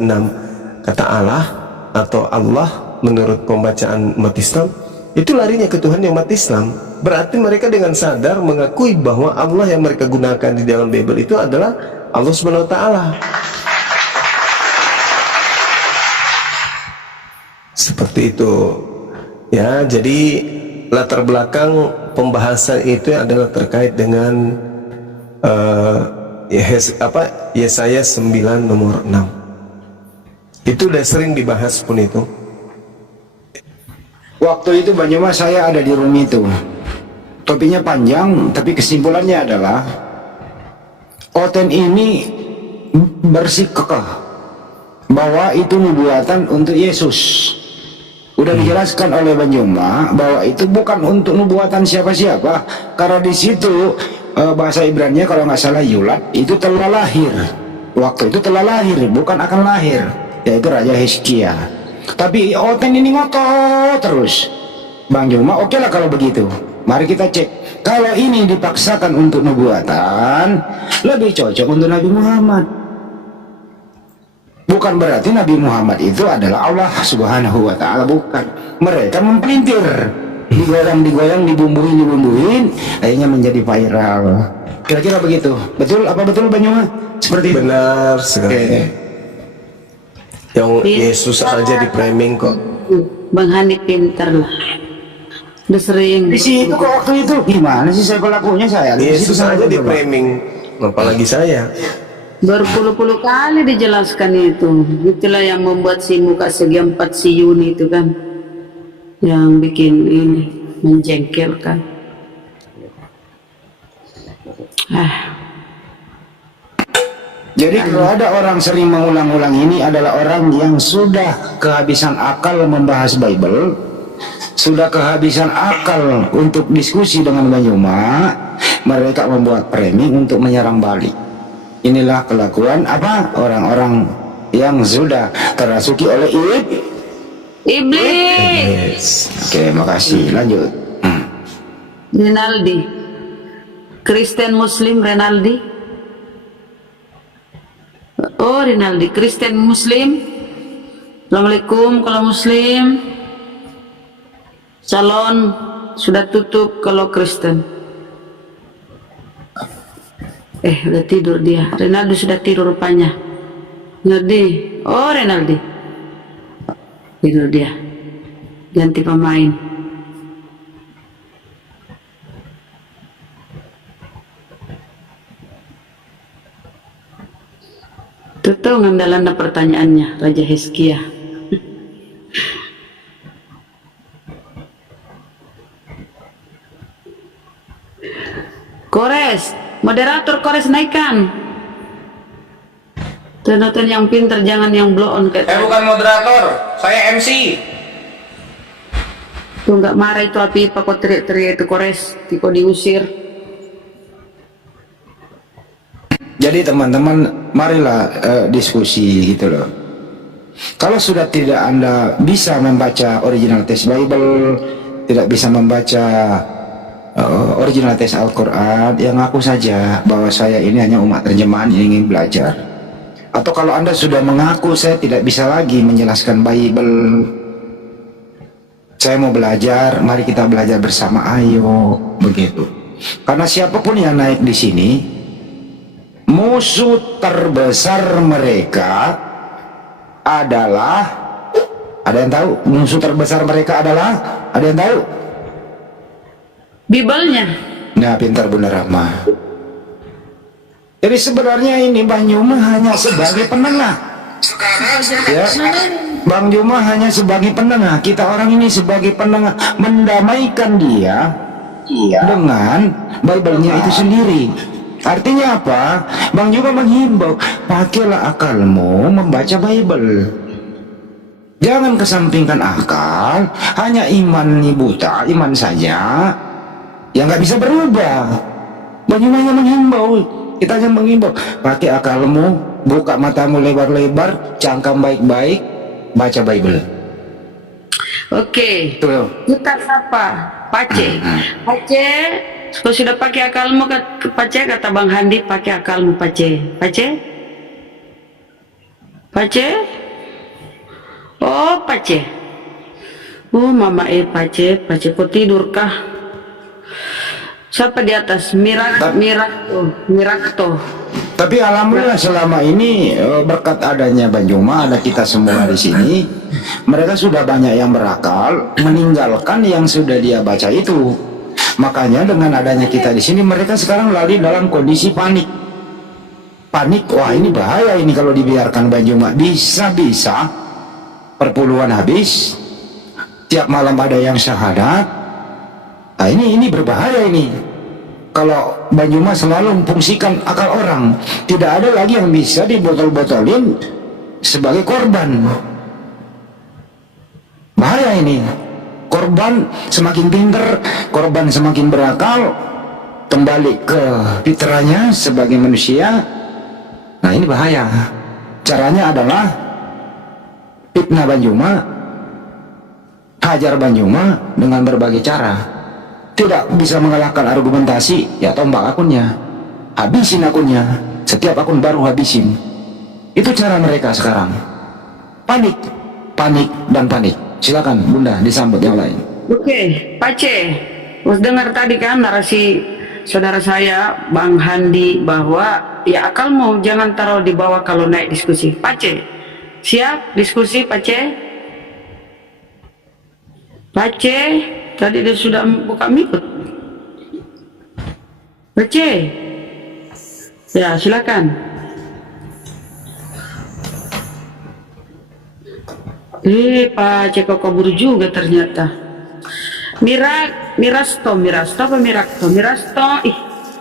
kata Allah atau Allah menurut pembacaan umat Islam itu larinya ke Tuhan yang umat Islam? Berarti mereka dengan sadar mengakui bahwa Allah yang mereka gunakan di dalam Bible itu adalah Allah Subhanahu wa taala. Seperti itu. Ya, jadi latar belakang pembahasan itu adalah terkait dengan Yesaya 9 nomor 6. Itu udah sering dibahas pun itu. Waktu itu Bang Juma saya ada di room itu. Topiknya panjang, tapi kesimpulannya adalah Oten ini bersih kekeh bahwa itu nubuatan untuk Yesus. Udah dijelaskan oleh Banjuma bahwa itu bukan untuk nubuatan siapa-siapa, karena di situ bahasa Ibrani kalau nggak salah yulad itu telah lahir. Waktu itu telah lahir, bukan akan lahir, yaitu Raja Hizkia. Tapi Oten ini ngotot terus. Bang Juma, oke lah kalau begitu. Mari kita cek. Kalau ini dipaksakan untuk nubuatan, lebih cocok untuk Nabi Muhammad. Bukan berarti Nabi Muhammad itu adalah Allah Subhanahu wa Ta'ala, bukan. Mereka mempelintir, digoyang-digoyang, dibumbuin, akhirnya menjadi viral. Kira-kira begitu. Betul? Apa betul Banyuma? Seperti itu? Benar sekali. Yang Yesus aja di framing kok. Bang Hani pinter lah. Udah sering. Di situ kok waktu itu gimana sih saya pelakunya saya? Yesus aja di framing, apalagi saya. Berpuluh-puluh kali dijelaskan itu. Itulah yang membuat si muka segi 4 si Yuni itu kan, yang bikin ini menjengkelkan. Jadi kalau ada orang sering mengulang-ulang ini adalah orang yang sudah kehabisan akal membahas Bible, sudah kehabisan akal untuk diskusi dengan Banyuma. Mereka membuat framing untuk menyerang balik. Inilah kelakuan apa orang-orang yang sudah terasuki oleh iblis. Oke, makasih. Lanjut. Rinaldi, Kristen Muslim Rinaldi. Oh Rinaldi, Kristen Muslim. Assalamualaikum kalau Muslim. Salon sudah tutup kalau Kristen. Udah tidur dia. Rinaldi sudah tidur rupanya. Rinaldi. Oh Rinaldi. Tidur dia. Ganti pemain. Tuh ngandalan pertanyaannya Raja Hizkia. Kores, moderator Kores naikkan. Tonton yang pinter, jangan yang blow on kayak. Bukan moderator, saya MC. Tuh nggak marah itu api pak kok teriak-teriak itu Kores, tiko diusir. Jadi teman-teman, marilah diskusi gitu loh. Kalau sudah tidak Anda bisa membaca original text Bible, tidak bisa membaca original text Al-Quran, ya ngaku saja bahwa saya ini hanya umat terjemahan yang ingin belajar. Atau kalau Anda sudah mengaku saya tidak bisa lagi menjelaskan Bible, saya mau belajar, mari kita belajar bersama, ayo, begitu. Karena siapapun yang naik di sini, musuh terbesar mereka adalah, ada yang tahu musuh terbesar mereka adalah? Ada yang tahu? Bibalnya. Nah, pintar Bunda Rahma. Jadi sebenarnya ini Bang Juma hanya sebagai penengah. Ya, Bang Juma hanya sebagai penengah. Kita orang ini sebagai penengah, mendamaikan dia dengan Bible-nya itu sendiri. Artinya apa? Bang juga menghimbau, pakailah akalmu membaca Bible. Jangan kesampingkan akal, hanya iman buta, iman saja yang nggak bisa berubah. Bang juga menghimbau, kita hanya menghimbau, pakai akalmu, buka matamu lebar-lebar, cangkam baik-baik, baca Bible. Oke. Tuh. Kita sapa Pace. Pace, kalau sudah pakai akalmu Pace, kata Bang Handi, pakai akalmu Pace. Pace? Pace? Oh Pace. Oh Mama Pace, Pace kok tidur kah? Siapa di atas? Mirakto. Tapi alhamdulillah selama ini berkat adanya Bang Juma, ada kita semua di sini, mereka sudah banyak yang berakal meninggalkan yang sudah dia baca itu. Makanya dengan adanya kita di sini, mereka sekarang lari dalam kondisi panik. Panik, wah ini bahaya ini kalau dibiarkan Bang Juma, bisa-bisa perpuluhan habis, tiap malam ada yang syahadat. Nah ini berbahaya ini. Kalau Bang Juma selalu memfungsikan akal orang, tidak ada lagi yang bisa dibotol-botolin sebagai korban. Bahaya ini. Korban semakin pinter, korban semakin berakal, kembali ke fitrahnya sebagai manusia. Nah ini bahaya. Caranya adalah fitnah Banjuma, hajar Banjuma dengan berbagai cara. Tidak bisa mengalahkan argumentasi, ya tombak akunnya, habisin akunnya, setiap akun baru habisin. Itu cara mereka sekarang. Panik, panik, dan panik. Silakan Bunda disambut yang lain. Oke, Pak C, dengar tadi kan narasi saudara saya Bang Handi bahwa ya akalmu jangan taruh di bawah kalau naik diskusi. Pak C, siap diskusi Pak C? Pak C, tadi dia sudah buka mic. Pak C, ya silakan. Pak C kok kabur juga ternyata. Mirasto apa Mirakto? Mirasto,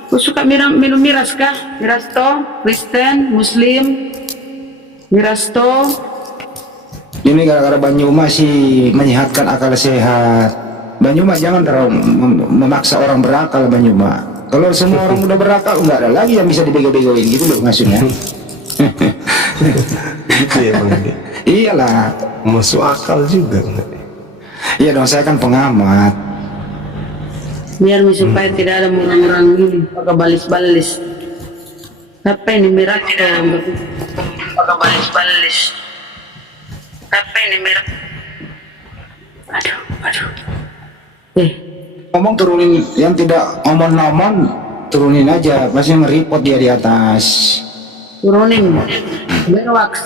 aku suka minum miras kah? Mirasto, Kristen, Muslim, Mirasto. Ini gara-gara Banyuma sih menyehatkan akal sehat. Banyuma jangan terlalu memaksa orang berakal Banyuma. Kalau semua orang udah berakal, nggak ada lagi yang bisa dibego-begoin gitu loh maksudnya. Gitu ya Bang Andi. Iyalah, masuk akal juga. iya dong, saya kan pengamat. Biar supaya tidak ada orang-orang ini pakai balis-balis. Apa ini merah? Pakai balis-balis. Apa ini merah? Aduh. Ngomong turunin, yang tidak ngomong-ngomong turunin aja, pasti nge-report dia di atas. Turunin. Berwax.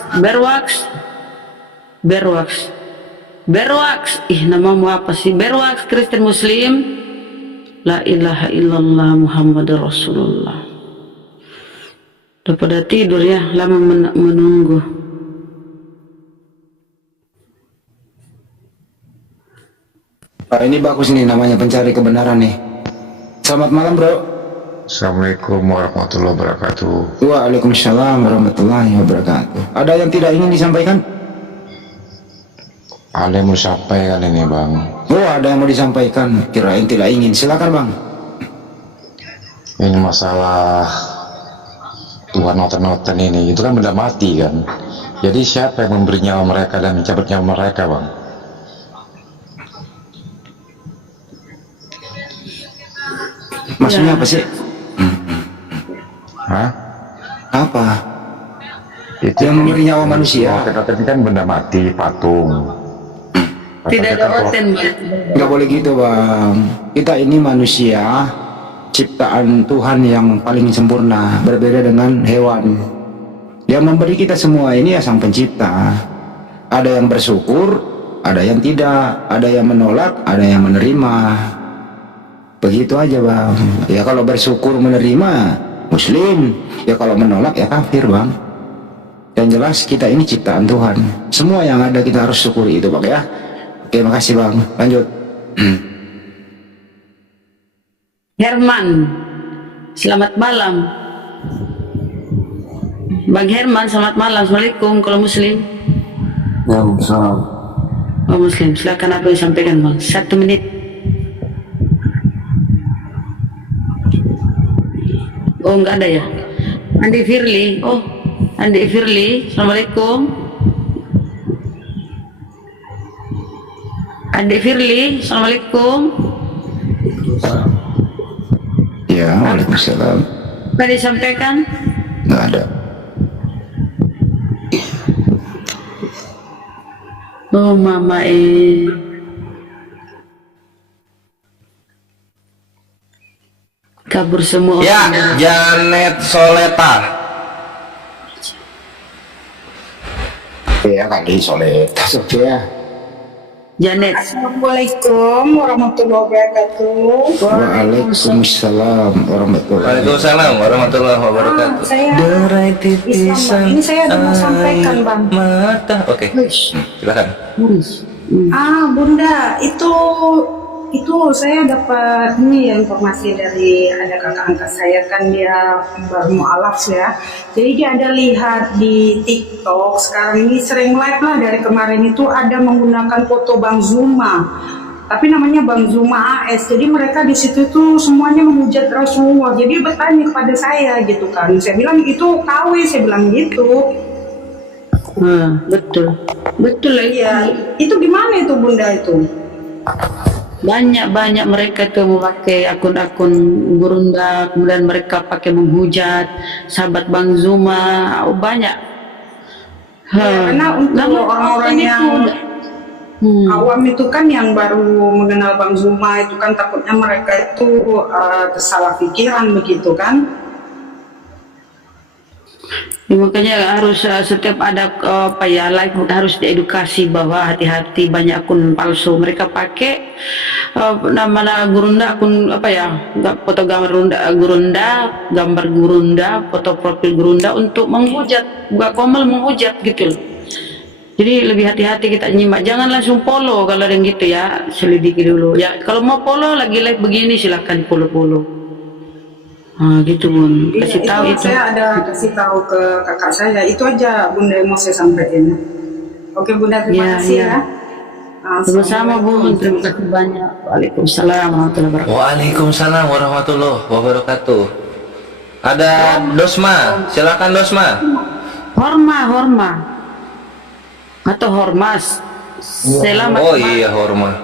Namamu apa sih? Berwax, Kristen Muslim. La ilaha illallah Muhammadur Rasulullah. Udah pada tidur ya, lama menunggu. Ini bagus nih, namanya pencari kebenaran nih. Selamat malam bro. Assalamualaikum warahmatullahi wabarakatuh. Waalaikumsalam warahmatullahi wabarakatuh. Ada yang tidak ingin disampaikan? Ada yang mau sampaikan ini bang. Oh ada yang mau disampaikan, kirain tidak ingin. Silakan bang. Ini masalah Tuhan noten-noten ini, itu kan benda mati kan. Jadi siapa yang memberi nyawa mereka dan mencabut nyawa mereka bang? Maksudnya apa sih? Hah? Apa? Itu yang memberi nyawa manusia. Noten-noten kan benda mati, patung. Tidak ada oten bang. Nggak boleh gitu bang. Kita ini manusia, ciptaan Tuhan yang paling sempurna, berbeda dengan hewan. Dia memberi kita semua ini ya Sang Pencipta. Ada yang bersyukur, ada yang tidak, ada yang menolak, ada yang menerima. Begitu aja bang. Ya kalau bersyukur menerima Muslim, ya kalau menolak ya kafir bang. Yang jelas kita ini ciptaan Tuhan. Semua yang ada kita harus syukuri itu bang ya. Oke, makasih bang. Lanjut. Herman, selamat malam. Bang Herman, selamat malam. Assalamualaikum. Kalau Muslim? Waalaikumsalam. Oh Muslim, silakan apa yang disampaikan bang. 1 menit. Oh enggak ada ya. Andi Firly. Oh Andi Firly. Assalamualaikum. Andi Firly. Assalamualaikum. Ya, waalaikumsalam. Apa disampaikan? Nggak ada. Oh mama kabur semua Ya, orang. Janet Soleta. Ya kali Soleta. Oke ya. Janet. Assalamualaikum warahmatullahi wabarakatuh. Waalaikumsalam warahmatullahi Waalaikumsalam warahmatullahi wabarakatuh. Saya Derai Islam. titisan Ini saya ada mau sampaikan bang. mata. Oke, silakan. Bunda, itu itu saya dapat ini ya informasi dari ada kakak angkat saya kan dia baru mualaf ya. Jadi dia ada lihat di TikTok sekarang ini sering live lah dari kemarin itu ada menggunakan foto Bang Zuma. Tapi namanya Bang Zuma AS. Jadi mereka di situ tuh semuanya menghujat Rasulullah. Jadi bertanya kepada saya gitu kan. Saya bilang itu KW, saya bilang gitu. Betul. Betul lah ya. Itu gimana itu Bunda itu? Banyak mereka tuh memakai akun-akun gurunda, kemudian mereka pakai menghujat sahabat Bang Zuma, banyak. Karena untuk orang-orang yang awam itu kan yang baru mengenal Bang Zuma itu kan takutnya mereka itu tersalah pikiran begitu kan. Ya, makanya harus setiap ada live harus diedukasi bahwa hati-hati banyak akun palsu mereka pakai nama gurunda akun foto gambar gurunda foto profil gurunda untuk menghujat menghujat gitu loh. Jadi lebih hati-hati kita nyimak, jangan langsung follow kalau ada yang gitu ya, selidiki dulu ya. Kalau mau follow lagi live begini silahkan follow. Gitu Bun, kasih tahu itu. Saya ada kasih tahu ke kakak saya, itu aja Bunda yang mau saya sampaikan. Oke Bunda, terima kasih ya. Sama-sama Bun, terima kasih banyak. Waalaikumsalam warahmatullahi wabarakatuh. Waalaikumsalam warahmatullahi wabarakatuh. Ada Dosma, silakan Dosma. Horma atau Hormas. Selamat. Oh iya Horma.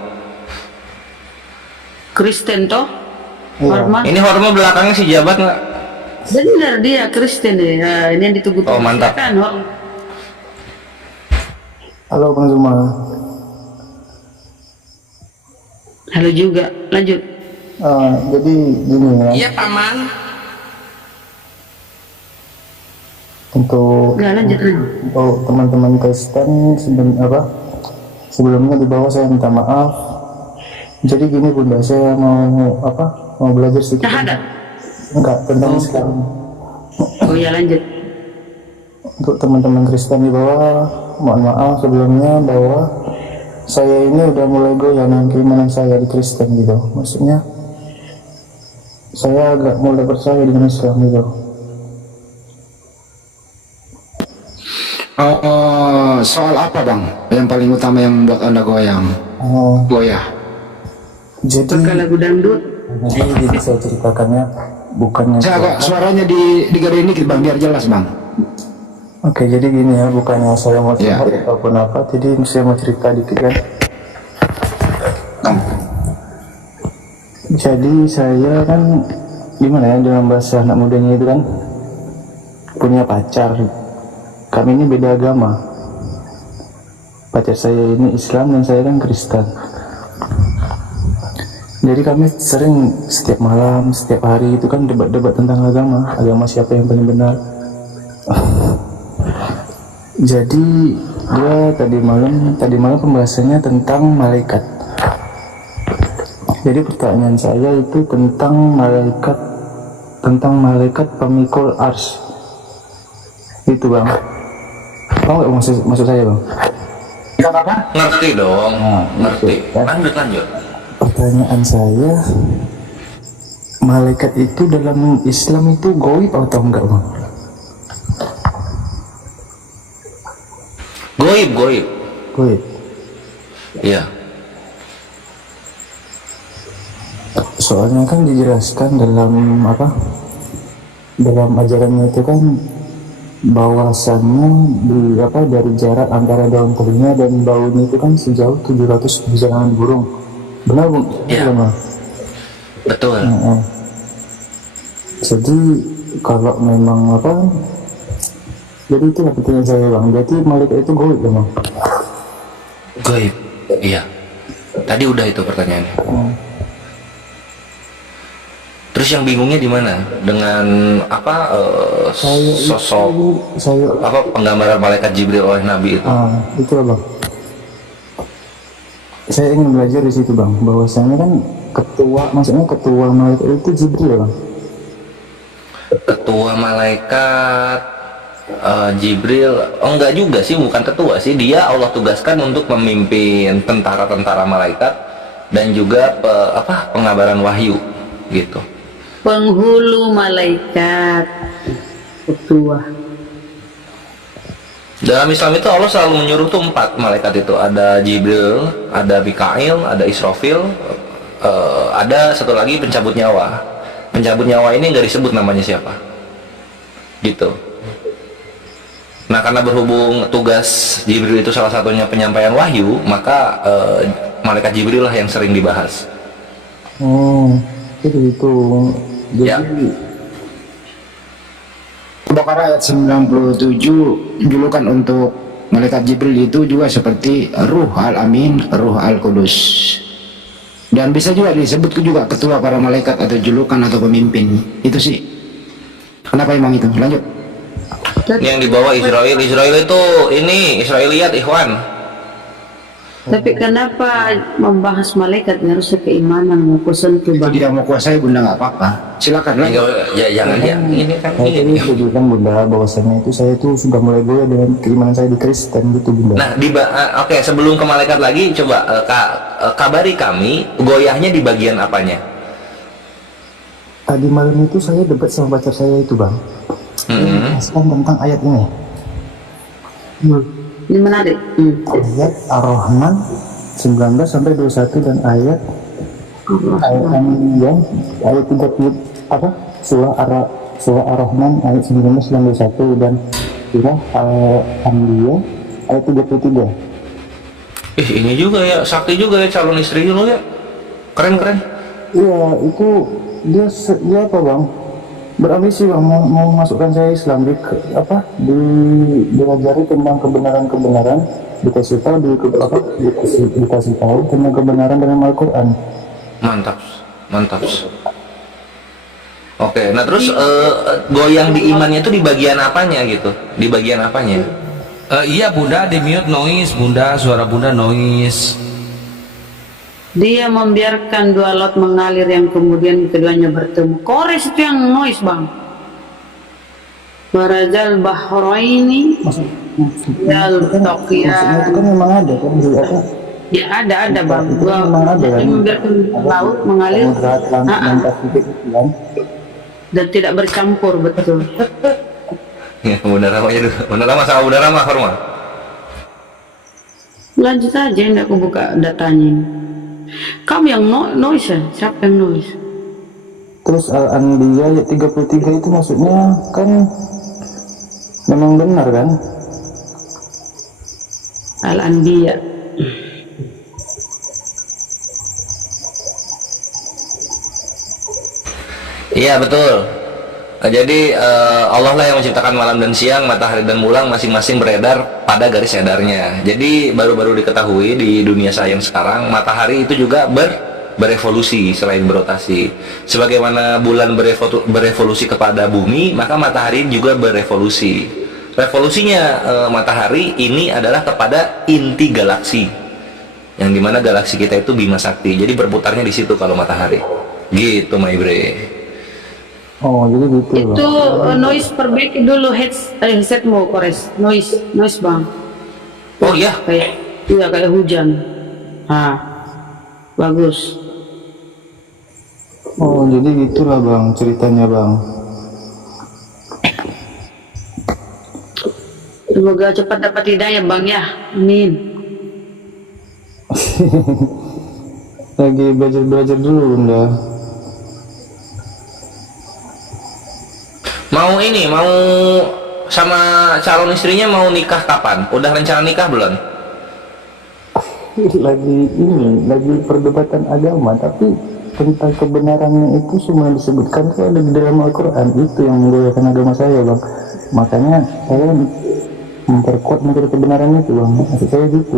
Kristen toh? Horma. Ini Horma belakangnya si jabat nggak? Bener dia Kristen ya. Ini yang ditunggu. Oh mantap. Kan, Halo Bang Zuma. Halo juga. Lanjut. Jadi gini ya. Iya paman. Untuk teman-teman Kristen sebelumnya di bawah saya minta maaf. Jadi gini Bunda, saya mau belajar sedikit. Enggak, tentang Islam. Oh ya lanjut. Untuk teman-teman Kristen di bawah, mohon maaf sebelumnya bahwa saya ini udah mulai goyah keimanan saya di Kristen gitu. Maksudnya saya agak mulai percaya dengan Islam gitu. Soal apa Bang yang paling utama yang membuat Anda goyah? Jadi lagu dangdut. Jadi saya ceritakannya bukannya saya agak suaranya digedein dikit Bang biar jelas Bang. Oke, jadi gini ya, bukannya saya mau cerita ataupun apa, jadi saya mau cerita dikit kan. Jadi saya kan gimana ya, dalam bahasa anak mudanya itu kan punya pacar. Kami ini beda agama. Pacar saya ini Islam dan saya kan Kristen. Jadi kami sering setiap malam, setiap hari itu kan debat-debat tentang agama siapa yang paling benar. Jadi dia tadi malam pembahasannya tentang malaikat. Jadi pertanyaan saya itu tentang malaikat pemikul ars. Itu Bang. Tahu nggak maksud saya Bang? Ngerti dong, ngerti. Lanjut. Pertanyaan saya, malaikat itu dalam Islam itu gaib atau enggak Bang? Goib. Iya. Soalnya kan dijelaskan dalam ajarannya itu kan bahwasannya dari jarak antara daun telinga dan baunya itu kan sejauh 700 perjalanan burung. Benar Bang? Iya. Betul. Jadi kalau memang jadi itu pertanyaan saya Bang. Berarti malaikat itu gaib ya Bang? Gaib. Iya. Tadi udah itu pertanyaannya. Terus yang bingungnya di mana dengan sosok penggambaran malaikat Jibril oleh Nabi itu? Itu Bang. Saya ingin belajar di situ Bang, bahwasanya kan ketua malaikat itu Jibril ya Bang. Ketua malaikat Jibril, enggak juga sih, bukan ketua sih, dia Allah tugaskan untuk memimpin tentara-tentara malaikat dan juga pengabaran wahyu gitu. Penghulu malaikat ketua. Dalam Islam itu Allah selalu menyuruh tuh 4 malaikat itu. Ada Jibril, ada Mikail, ada Israfil, ada satu lagi pencabut nyawa. Pencabut nyawa ini nggak disebut namanya siapa, gitu. Nah, karena berhubung tugas Jibril itu salah satunya penyampaian wahyu, maka malaikat Jibril lah yang sering dibahas. Oh, itu. Jadi Ya. Baqarah ayat 97 julukan untuk malaikat Jibril itu juga seperti Ruh Al-Amin, Ruh Al-Qudus. Dan bisa juga disebut juga ketua para malaikat atau julukan atau pemimpin. Itu sih. Kenapa emang itu? Lanjut. Ini yang dibawa Israel. Israel itu ini Israiliyat, ikhwan. Tapi kenapa membahas malaikat harusnya keimanan mau sentuh bang? Tidak mau kuasai bunda nggak apa-apa. Silakan lanjut. Ya jangan ya. Ini kan saya tadi sebutkan bunda bahwasanya itu saya itu sudah mulai goyah dengan keimanan saya di Kristen gitu bunda. Nah, oke, sebelum ke malaikat lagi, coba kabari kami goyahnya di bagian apanya? Tadi malam itu saya debat sama pacar saya itu bang. Menjelaskan tentang ayat ini. Ini menarik. Ayat Ar-Rahman 19 sampai 21 dan ayat An-Niyah ayat 30 surah Ar-Rahman ayat 19 dan 21 dan surah Al-Anbiya ayat 33. Ini juga ya, sakti juga ya calon istri lu ya. Keren. Iya, itu dia apa bang? Berambisi bang mau masukkan saya Islam diajari tentang kebenaran dikasih tahu dikasih tahu tentang kebenaran dalam Al-Quran. Mantap. Oke, nah terus goyang di imannya itu di bagian apanya gitu? Di bagian apanya? Iya bunda, di mute noise bunda, suara bunda noise. Dia membiarkan 2 laut mengalir yang kemudian keduanya bertemu. Kores itu yang noise bang. Marajal Bahraini Yal Tokia. Itu kan memang ada kan di apa? Ya ada bang. Memang ada kan? Membiarkan laut mengalir dan tidak bercampur betul. Ya, Bunda Rama aja dulu. Bunda Rama sama Bunda Rama, hormat. Lanjut aja, enggak aku buka datanya. Kamu yang noise ya? Siapa yang noise? Terus Al-Anbiya ayat 33 itu maksudnya kan memang benar kan? Al-Anbiya. Iya betul. Jadi Allah lah yang menciptakan malam dan siang, matahari dan bulan masing-masing beredar pada garis edarnya. Jadi baru-baru diketahui di dunia sains sekarang matahari itu juga berevolusi selain berotasi. Sebagaimana bulan berevolusi kepada bumi, maka matahari juga berevolusi. Revolusinya matahari ini adalah kepada inti galaksi, yang dimana galaksi kita itu Bima Sakti. Jadi berputarnya di situ kalau matahari. Gitu, my bre. Oh, jadi gitu. Itu noise perbaiki dulu headsetmu, Kores. Noise bang. Oh iya. Kayak hujan. Bagus. Oh, jadi gitulah bang ceritanya bang. Semoga cepat dapat hidayah bang ya. Amin. Lagi belajar dulu bunda. Mau sama calon istrinya mau nikah kapan? Udah rencana nikah belum? Lagi perdebatan agama, tapi tentang kebenarannya itu semua disebutkan itu ada di dalam Al-Quran. Itu yang menggoyahkan agama saya bang. Makanya saya memperkuat mencari kebenarannya itu bang. Maksud saya gitu.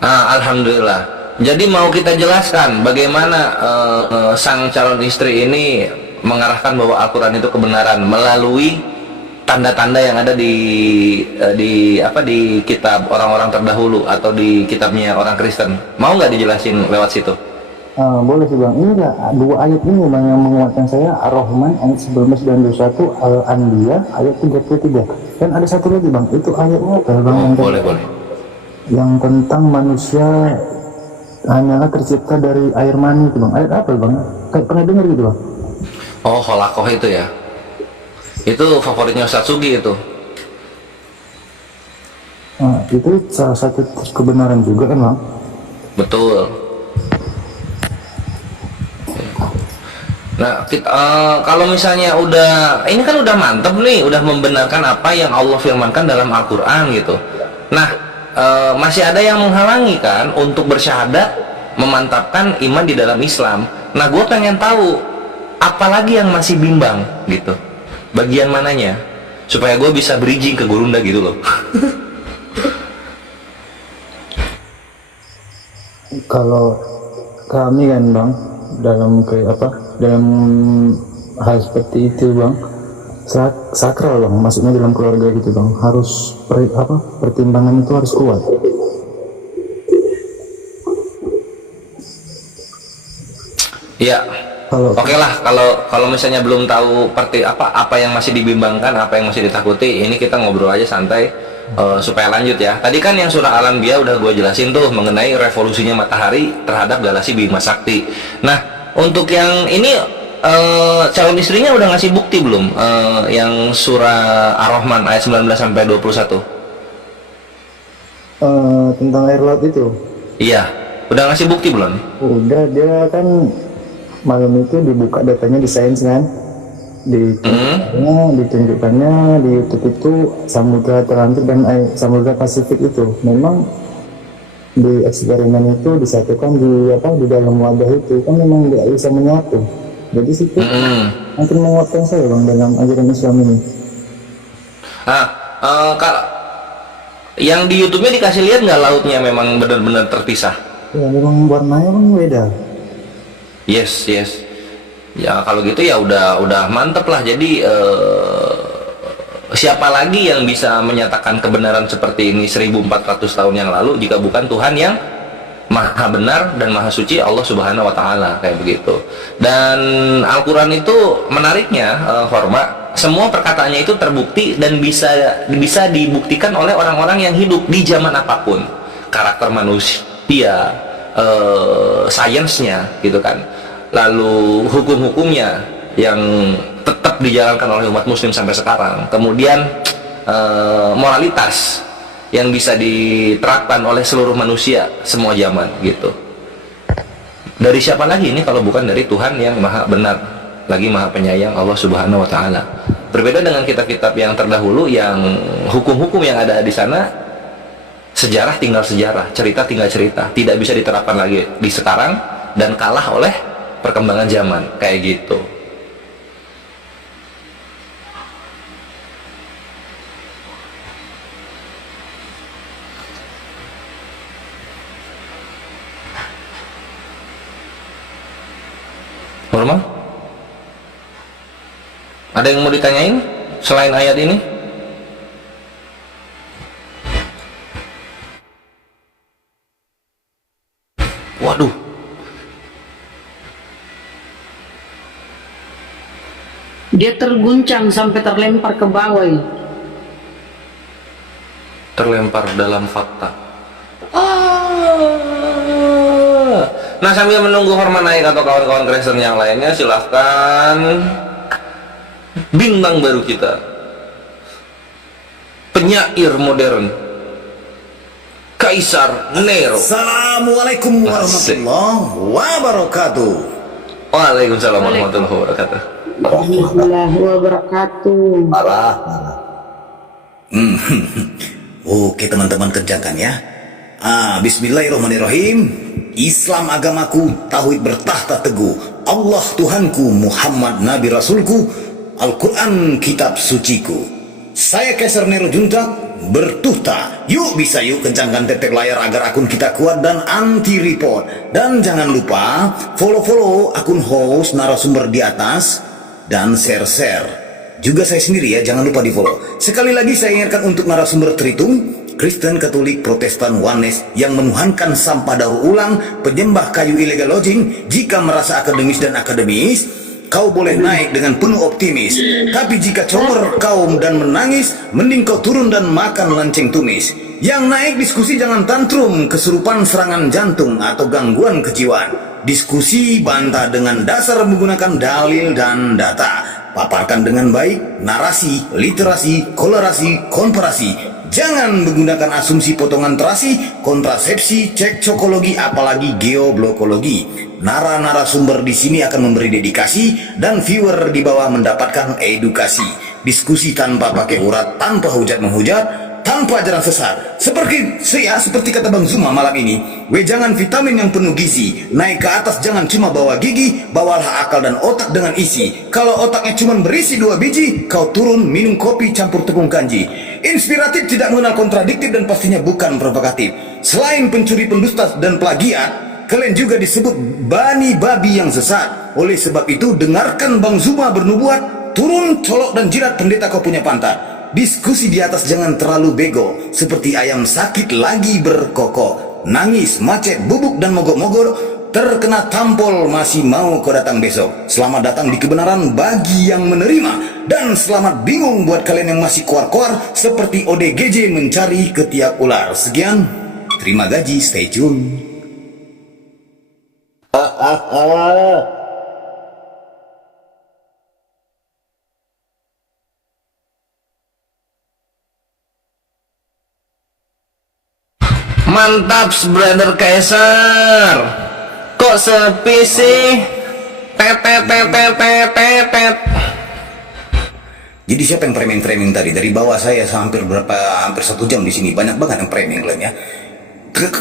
Alhamdulillah. Jadi mau kita jelaskan bagaimana sang calon istri ini mengarahkan bahwa Al-Quran itu kebenaran melalui tanda-tanda yang ada di kitab orang-orang terdahulu atau di kitabnya orang Kristen. Mau nggak dijelasin lewat situ? Boleh sih bang. Inilah 2 ayat ini bang yang menguatkan saya. Ar-Rahman ayat 19 dan 21, Al-Anbiya ayat 33. Dan ada satu lagi bang, itu ayatnya apa bang? Boleh. Yang tentang manusia hanyalah tercipta dari air mani itu bang. Ayat apa bang? Kayak pernah dengar gitu bang? Oh, holakoh itu ya. Itu favoritnya Ustadz Sugi itu. Nah, itu salah satu kebenaran juga kan bang? Betul. Nah, kalau misalnya ini kan udah mantep nih, udah membenarkan apa yang Allah firmankan dalam Al-Quran gitu. Nah, masih ada yang menghalangi kan untuk bersyahadat, memantapkan iman di dalam Islam. Nah, gue pengen tahu apalagi yang masih bimbang gitu, bagian mananya, supaya gue bisa bridging ke Gurunda gitu loh. Kalau kami kan bang, dalam dalam hal seperti itu bang, sakral bang, maksudnya dalam keluarga gitu bang, harus pertimbangan itu harus kuat. Iya. Oke lah, kalau misalnya belum tahu apa yang masih dibimbangkan, apa yang masih ditakuti, ini kita ngobrol aja santai supaya lanjut ya. Tadi kan yang surah Al-Anbiya udah gue jelasin tuh mengenai revolusinya matahari terhadap galaksi Bima Sakti. Nah, untuk yang ini calon istrinya udah ngasih bukti belum? Yang surah Ar-Rahman ayat 19 sampai 21. Tentang air laut itu? Iya, udah ngasih bukti belum? Udah, dia kan malam itu dibuka datanya di Sains kan, ditunjukkannya di YouTube itu Samudra Atlantik dan Samudra Pasifik itu memang di eksperimen itu disatukan di dalam wadah itu kan memang tidak bisa menyatu. Jadi situ makin menguatkan saya bang dalam ajaran Islam ini. Yang di YouTube-nya dikasih lihat nggak lautnya memang benar-benar terpisah? Ya memang warnanya kan beda. Yes. Ya kalau gitu ya udah mantep lah. Jadi siapa lagi yang bisa menyatakan kebenaran seperti ini 1400 tahun yang lalu jika bukan Tuhan yang Maha benar dan Maha suci, Allah Subhanahu wa taala, kayak begitu. Dan Al-Qur'an itu menariknya, Horma, semua perkataannya itu terbukti dan bisa dibuktikan oleh orang-orang yang hidup di zaman apapun. Karakter manusia, sainsnya gitu kan. Lalu hukum-hukumnya yang tetap dijalankan oleh umat muslim sampai sekarang. Kemudian moralitas yang bisa diterapkan oleh seluruh manusia semua zaman gitu. Dari siapa lagi ini kalau bukan dari Tuhan yang Maha benar lagi Maha penyayang, Allah Subhanahu wa taala. Berbeda dengan kitab-kitab yang terdahulu yang hukum-hukum yang ada di sana, sejarah tinggal sejarah, cerita tinggal cerita, tidak bisa diterapkan lagi di sekarang dan kalah oleh perkembangan zaman kayak gitu. Normal? Ada yang mau ditanyain selain ayat ini? Waduh. Dia terguncang sampai terlempar ke bawah. Terlempar dalam fakta. Nah, sambil menunggu Horma naik atau kawan-kawan Kristen yang lainnya, silahkan bintang baru kita, penyair modern, Kaisar Nero. Assalamualaikum warahmatullahi wabarakatuh. Waalaikumsalam warahmatullahi wabarakatuh. Warahmatullahi wabarakatuh. Oke teman-teman, kerjakan ya. Bismillahirrahmanirrahim. Islam agamaku, tauhid bertahta teguh, Allah Tuhanku, Muhammad Nabi Rasulku, Al-Quran kitab suciku. Saya Kaisar Nero Junta bertuhta. Yuk kencangkan tetek layar agar akun kita kuat dan anti report. Dan jangan lupa follow akun host narasumber di atas dan share juga saya sendiri ya, jangan lupa di follow. Sekali lagi saya ingatkan untuk narasumber Tritum, Kristen, Katolik, Protestan, Oneness yang menuhankan sampah daur ulang, penyembah kayu illegal logging. Jika merasa akademis dan akademis, kau boleh naik dengan penuh optimis. Tapi jika comor kaum dan menangis, mending kau turun dan makan lonceng tumis. Yang naik diskusi jangan tantrum, kesurupan serangan jantung atau gangguan kejiwaan. Diskusi bantah dengan dasar menggunakan dalil dan data. Paparkan dengan baik narasi, literasi, kolerasi, komparasi. Jangan menggunakan asumsi potongan terasi, kontrasepsi, cekcokologi, apalagi geoblokologi. Narasumber di sini akan memberi dedikasi dan viewer di bawah mendapatkan edukasi. Diskusi tanpa pakai urat, tanpa hujat menghujat, tanpa ajaran sesat. Seperti kata Bang Zuma malam ini, jangan vitamin yang penuh gizi. Naik ke atas jangan cuma bawa gigi, bawalah akal dan otak dengan isi. Kalau otaknya cuma berisi 2 biji, kau turun minum kopi campur tepung kanji. Inspiratif, tidak mengenal kontradiktif, dan pastinya bukan provokatif. Selain pencuri, pendusta, dan plagiat, kalian juga disebut bani babi yang sesat. Oleh sebab itu, dengarkan Bang Zuma bernubuat, turun, colok, dan jirat pendeta kau punya pantat. Diskusi di atas jangan terlalu bego, seperti ayam sakit lagi berkokok. Nangis, macet, bubuk, dan mogok-mogok, terkena tampol masih mau kau datang besok. Selamat datang di kebenaran bagi yang menerima, dan selamat bingung buat kalian yang masih koar-koar seperti ODGJ mencari ketiak ular. Sekian, terima gaji, stay tune. Mantap, brother Kaisar. Kok sepi sih? Jadi siapa yang framing tadi? Dari bawah saya hampir 1 jam di sini. Banyak banget yang framing kalian ya.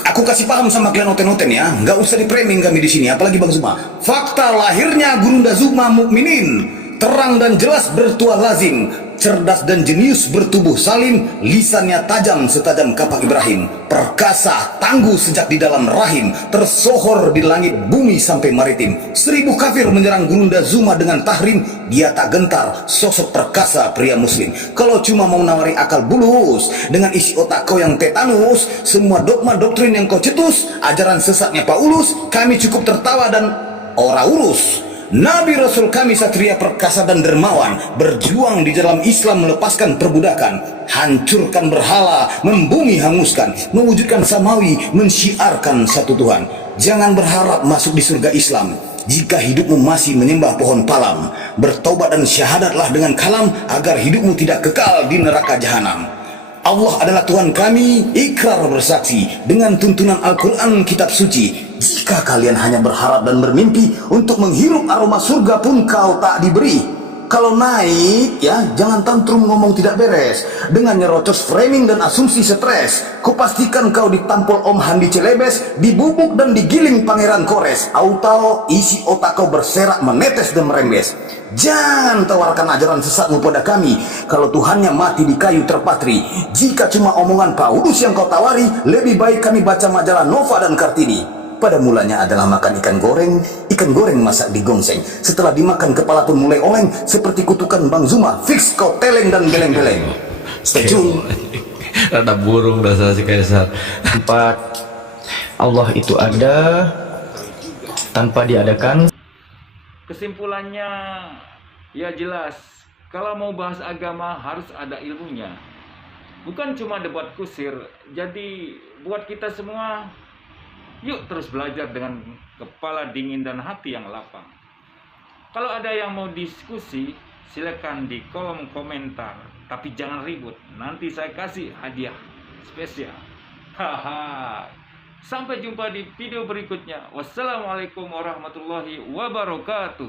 Aku kasih paham sama kalian noten-noten ya. Nggak usah di framing kami di sini, apalagi Bang Zuma. Fakta lahirnya Gurunda Zuma Mukminin. Terang dan jelas bertuah lazim, cerdas dan jenius bertubuh salim, lisannya tajam setajam kapak Ibrahim, perkasa tangguh sejak di dalam rahim, tersohor di langit bumi sampai maritim. 1000 kafir menyerang Gurunda Zuma dengan tahrim, dia tak gentar, sosok perkasa pria muslim. Kalau cuma mau nawari akal bulus dengan isi otak kau yang tetanus, semua dogma doktrin yang kau cetus, ajaran sesatnya Paulus, kami cukup tertawa dan ora urus. Nabi Rasul kami satria perkasa dan dermawan, berjuang di dalam Islam melepaskan perbudakan, hancurkan berhala, membumi hanguskan, mewujudkan samawi, mensyiarkan satu Tuhan. Jangan berharap masuk di surga Islam jika hidupmu masih menyembah pohon palam. Bertobat dan syahadatlah dengan kalam agar hidupmu tidak kekal di neraka jahanam. Allah adalah Tuhan kami, ikrar bersaksi dengan tuntunan Al-Quran kitab suci. Jika kalian hanya berharap dan bermimpi untuk menghirup aroma surga pun kau tak diberi. Kalau naik ya jangan tantrum ngomong tidak beres dengan nyerocos framing dan asumsi stres. Kupastikan kau ditampol Om Handi Celebes, dibubuk dan digiling Pangeran Kores. Auto isi otak kau berserak menetes dan merembes. Jangan tawarkan ajaran sesatmu pada kami kalau Tuhannya mati di kayu terpatri. Jika cuma omongan Paulus yang kau tawari, lebih baik kami baca majalah Nova dan Kartini. Pada mulanya adalah makan ikan goreng masak di gongseng. Setelah dimakan kepala pun mulai oleng, seperti kutukan Bang Zuma, fix kau teleng dan beleng-beleng. Stay tune. Ada burung dasar si Kaisar. Tempat Allah itu ada tanpa diadakan. Kesimpulannya ya jelas, kalau mau bahas agama harus ada ilmunya, bukan cuma debat kusir. Jadi buat kita semua, yuk terus belajar dengan kepala dingin dan hati yang lapang. Kalau ada yang mau diskusi, silakan di kolom komentar, tapi jangan ribut, nanti saya kasih hadiah spesial. Haha. Sampai jumpa di video berikutnya. Wassalamualaikum warahmatullahi wabarakatuh.